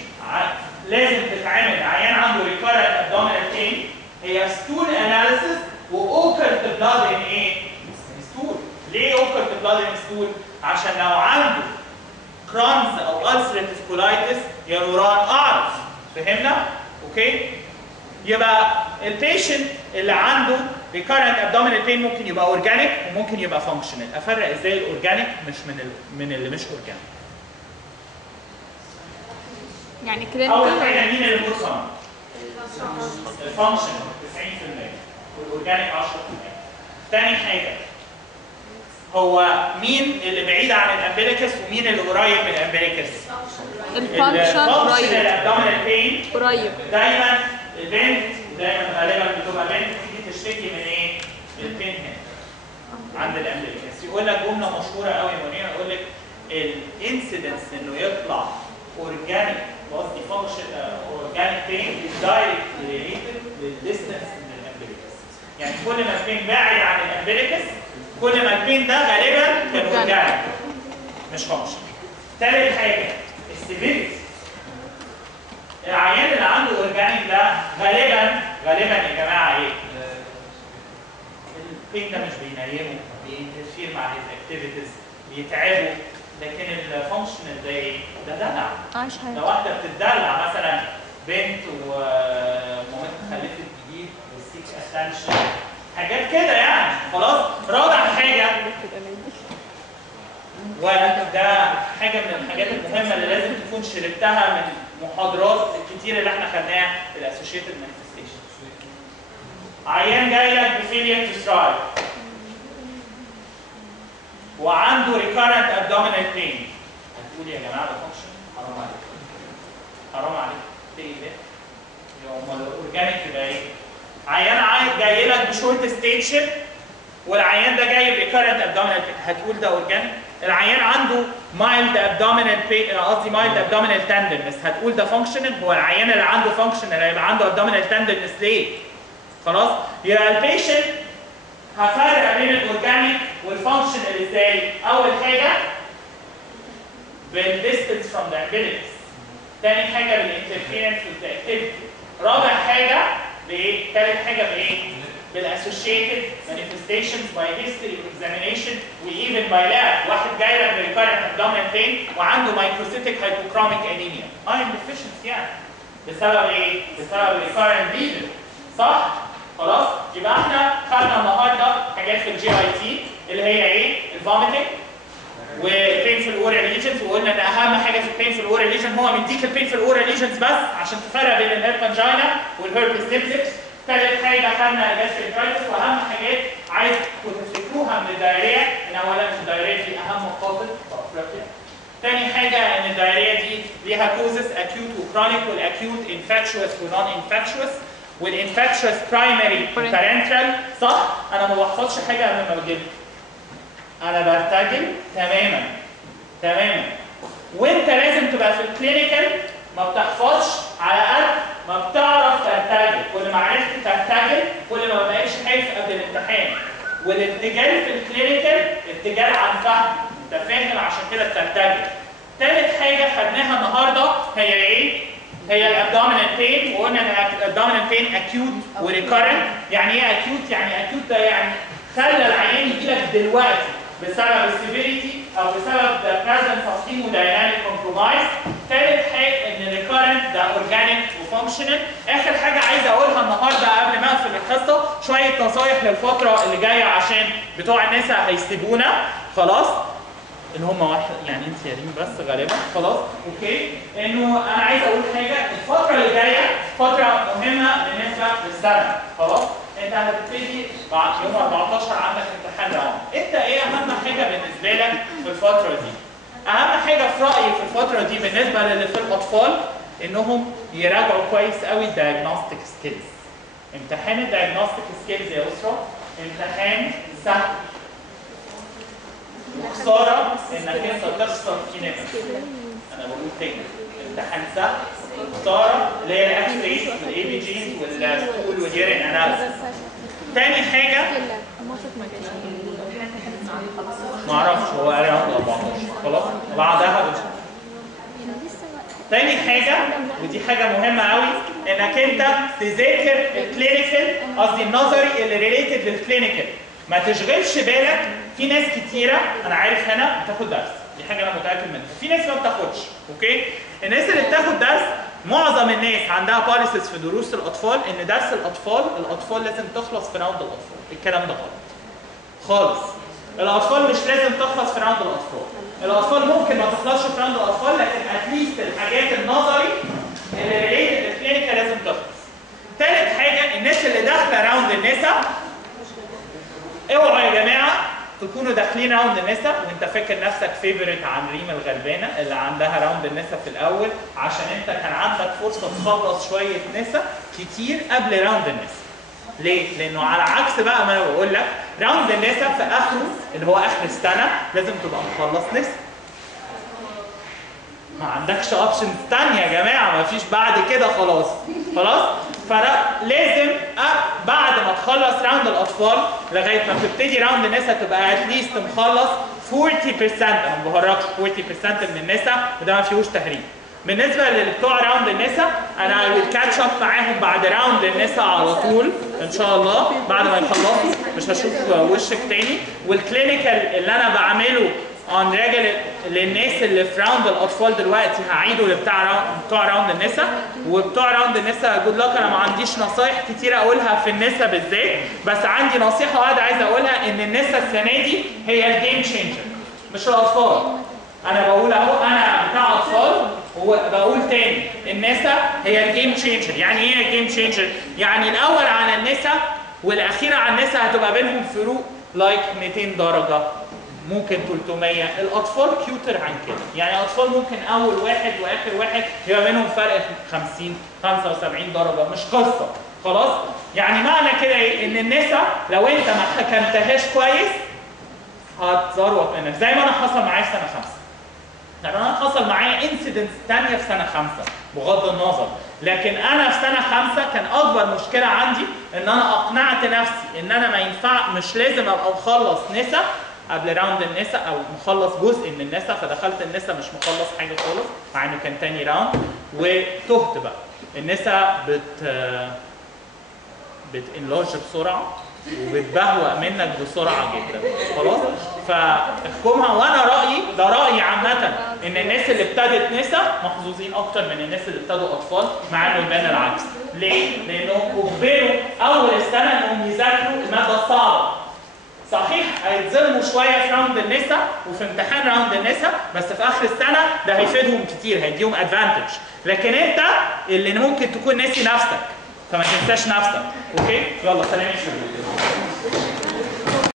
لازم تتعمل عيان عنده recurrent abdominal pain هي stool analysis واوكلت بلاد ان ايه؟ ستول. ليه اوكلت بلاد ان ستول؟ عشان لو عنده كرونز او او ulcerative colitis يا نوران اعرف. فهمنا؟ اوكي؟ يبقى البيشنت اللي عنده recurrent abdominal pain ممكن يبقى اورجانيك وممكن يبقى functional. افرق ازاي الاورجانيك مش من اللي مش اورجانيك؟ يعني اول كلينيكال حاجه مين اللي بيرفع؟ الفانكشن 90% والاورجانيك 10%. ثاني حاجه هو مين اللي بعيد عن الامبليكس ومين اللي قريب من الامبليكس؟ الفانكشن قريب الابدومينال بين قريب. دايما البنت دايما غالبا بتبقى بنت تيجي تشتكي من ايه؟ البين هنا عند الامبليكس. يقول لك جمله مشهوره قوي منير، يقول لك الانسيدنس انه يطلع اورجانيك قصدي فانكشن اورجانيك بين دايركت ريليتد للديستنس من الامبليكس. يعني كل ما البين بعيد عن الامبليكس كل ما البين ده غالبا كان اورجانيك مش فانكشن. ثالث حاجه السيفيريتي. العيان اللي عنده اورجانيك ده غالبا يا جماعه ايه؟ البين ده مش بينيمه، بينترفير مع هيز اكتيفيتيز، بيتعبه. لكن الفانكشنال ده ايه؟ ده دلع. عايش حياتي. لو واحده بتدلع مثلا بنت ومامتها خلفت جديد والسيك اتنشن حاجات كده يعني خلاص. رابع حاجه وده حاجه من الحاجات المهمه اللي لازم تكون شربتها من محاضرات الكتير اللي احنا خدناها في الاسوشيتد مانيفستيشن. عيان جاي لك بفيلير تو سترايف وعنده ريكارنت ابدومينال بين، هتقول يا جماعه ده فانكشن؟ حرام عليك. حرام عليك. ايه ده؟ امال الاورجانيك يبقى ايه؟ عيان جاي لك بشورت ستيتشر والعيان ده جاي بريكارنت ابدومينال بين، هتقول ده اورجانيك؟ العيان عنده مايلد ابدومينال بين، قصدي مايلد ابدومينال تندنس، هتقول ده فانكشنال؟ هو العيان اللي عنده فانكشنال هيبقى عنده ابدومينال تندنس ليه؟ خلاص؟ يبقى البيشنت هفرق بين الاورجانيك والفانكشنال ازاي؟ اول حاجه بالديستنس فروم ذا امبليكس. ثاني حاجه بالانترفيرنس والاكتيفيتي. رابع حاجه بايه؟ ثالث حاجه بايه؟ بالاسوشيتد مانيفستيشنز باي هيستوري واكزامينيشن وايفن باي لاب. واحد جاي لك بريكارنت ابدومينال بين وعنده مايكروسيتيك هايبوكروميك انيميا، ايرون ديفيشنسي يعني. بسبب ايه؟ بسبب ريكارنت ليجن. صح؟ خلاص؟ يبقى احنا خدنا النهارده حاجات في الجي اي تي اللي هي ايه؟ الفوميتنج والبين في الاورال ليجنز، وقلنا ان اهم حاجه في البين في الاورال ليجن هو مديك البين في الاورال ليجنز بس عشان تفرق بين الهيربنجينا والهيربس سيمبلكس. ثالث حاجه خدنا الجاستريترايتس، واهم حاجات عايز تفتكروها من الدايريه ان اولا الدايريه دي اهم قاتل في افريقيا. ثاني حاجه ان الدايريه دي ليها كوزز اكيوت وكرونيك، والاكيوت انفكشوس ونون انفكشوس، والانفكشوس برايمري بارنترال. صح؟ انا ما بحفظش حاجه قبل ما بجيبها، انا برتجل تماما. وانت لازم تبقى في الكلينيكال ما بتحفظش على قد ما بتعرف ترتجل. كل ما عرفت ترتجل كل ما بقتش خايف قبل الامتحان. والارتجال في الكلينيكال ارتجال عن فهم، انت فاهم عشان كده بترتجل. ثالث حاجه خدناها النهارده هي ايه؟ هي الابدومينال بين، وقلنا ان الابدومينال بين اكيوت وريكارنت. يعني ايه اكيوت؟ يعني اكيوت ده يعني خلى العيان يجي لك دلوقتي بسبب السيفيريتي او بسبب the presence of hemodynamic compromise. ثالث حاجه ان الريكارنت ده اورجانيك وفانكشنال. اخر حاجه عايز اقولها النهارده قبل ما اقفل الحصه شويه نصايح للفتره اللي جايه عشان بتوع النساء هيسيبونا خلاص. ان هم واحد يعني انت يا ريم بس غالبا خلاص اوكي. انه انا عايز اقول حاجه، الفتره اللي جايه فتره مهمه بالنسبه للسنه خلاص. انت هتبتدي بعد يوم 14 عندك امتحان راوند. انت ايه اهم حاجه بالنسبه لك في الفتره دي؟ اهم حاجه في رايي في الفتره دي بالنسبه للي في الاطفال انهم يراجعوا كويس قوي الدايجنوستيك سكيلز. امتحان الدايجنوستيك سكيلز يا اسره امتحان سهل. وخساره انك انت تخسر في نفسك. انا بقول تاني امتحان سهل. خساره اللي هي الاكس ريز والاي بي جيز والستول واليورين اناليسيس. تاني حاجه ما اعرفش هو قال 14 خلاص بعدها تاني حاجه ودي حاجه مهمه قوي انك انت تذاكر الكلينيكال قصدي النظري اللي ريليتد للكلينيكال. ما تشغلش بالك في ناس كتيره انا عارف هنا بتاخد درس دي حاجه انا متاكد منها. في ناس ما بتاخدش، اوكي؟ الناس اللي بتاخد درس، معظم الناس عندها بوليسيس في دروس الاطفال ان درس الاطفال لازم تخلص في راوند الاطفال. الكلام ده غلط خالص. الاطفال مش لازم تخلص في راوند الاطفال ممكن ما تخلصش في راوند الاطفال، لكن اتليست الحاجات النظري اللي ريليتد للكلينيكال لازم تخلص. ثالث حاجه، الناس اللي داخله راوند النساء، اوعوا يا جماعه تكونوا داخلين راوند النساء وانت فاكر نفسك فيفورت عن ريم الغلبانه اللي عندها راوند النساء في الاول، عشان انت كان عندك فرصه تخلص شويه نساء كتير قبل راوند النساء. ليه؟ لانه على عكس بقى ما انا بقول لك، راوند النساء في اخره اللي هو اخر السنه لازم تبقى مخلص نساء. ما عندكش اوبشنز ثانيه يا جماعه، ما فيش بعد كده خلاص. فلازم بعد ما تخلص راوند الاطفال لغايه ما تبتدي راوند النساء تبقى اتليست مخلص 40%. انا ما بهرجش، 40% من النساء، وده ما فيهوش تهريج. بالنسبه لبتوع راوند النساء، انا الكاتش اب معاهم بعد راوند النساء على طول ان شاء الله، بعد ما يخلصوا مش هشوف وشك تاني. والكلينيكال اللي انا بعمله اون ريجل للناس اللي في راوند الاطفال دلوقتي هعيده بتوع راوند النساء. وبتوع راوند النساء جود لك، انا ما عنديش نصايح كتير اقولها في النساء بالذات، بس عندي نصيحه واحده عايز اقولها، ان النساء السنه دي هي الجيم تشينجر مش الاطفال. انا بقول اهو، انا بتاع اطفال وبقول تاني، النساء هي الجيم تشينجر. يعني ايه الجيم تشينجر؟ يعني الاول على النساء والاخيره على النساء هتبقى بينهم فروق لايك 200 درجه، ممكن 300. الاطفال كيوتر عن كده، يعني الاطفال ممكن اول واحد واخر واحد يبقى بينهم فرق 50 75 درجه، مش قصه خلاص. يعني معنى كده ايه؟ ان النساء لو انت ما حكمتهاش كويس هتزروط منك، زي ما انا حصل معايا في سنه 5. يعني انا حصل معايا انسيدنتس ثانيه في سنه 5 بغض النظر، لكن انا في سنه 5 كان اكبر مشكله عندي ان انا اقنعت نفسي ان انا ما ينفع، مش لازم ابقى مخلص نساء قبل راوند النساء او مخلص جزء من النساء، فدخلت النساء مش مخلص حاجه خالص مع انه كان تاني راوند، وتهت بقى. النساء بتنلارج بسرعه وبتبهوأ منك بسرعه جدا خلاص. فاحكمها. وانا رايي ده رايي عامه، ان الناس اللي ابتدت نساء محظوظين اكتر من الناس اللي ابتدوا اطفال، مع انه يبان العكس. ليه؟ لانهم اجبروا اول السنه انهم يذاكروا الماده الصعبه. صحيح هيتظلموا شويه في راوند النساء وفي امتحان راوند النساء، بس في اخر السنه ده هيفيدهم كتير، هيديهم ادفانتج. لكن انت اللي ممكن تكون ناسي نفسك، فما تنساش نفسك. اوكي؟ يلا سلام يا شباب.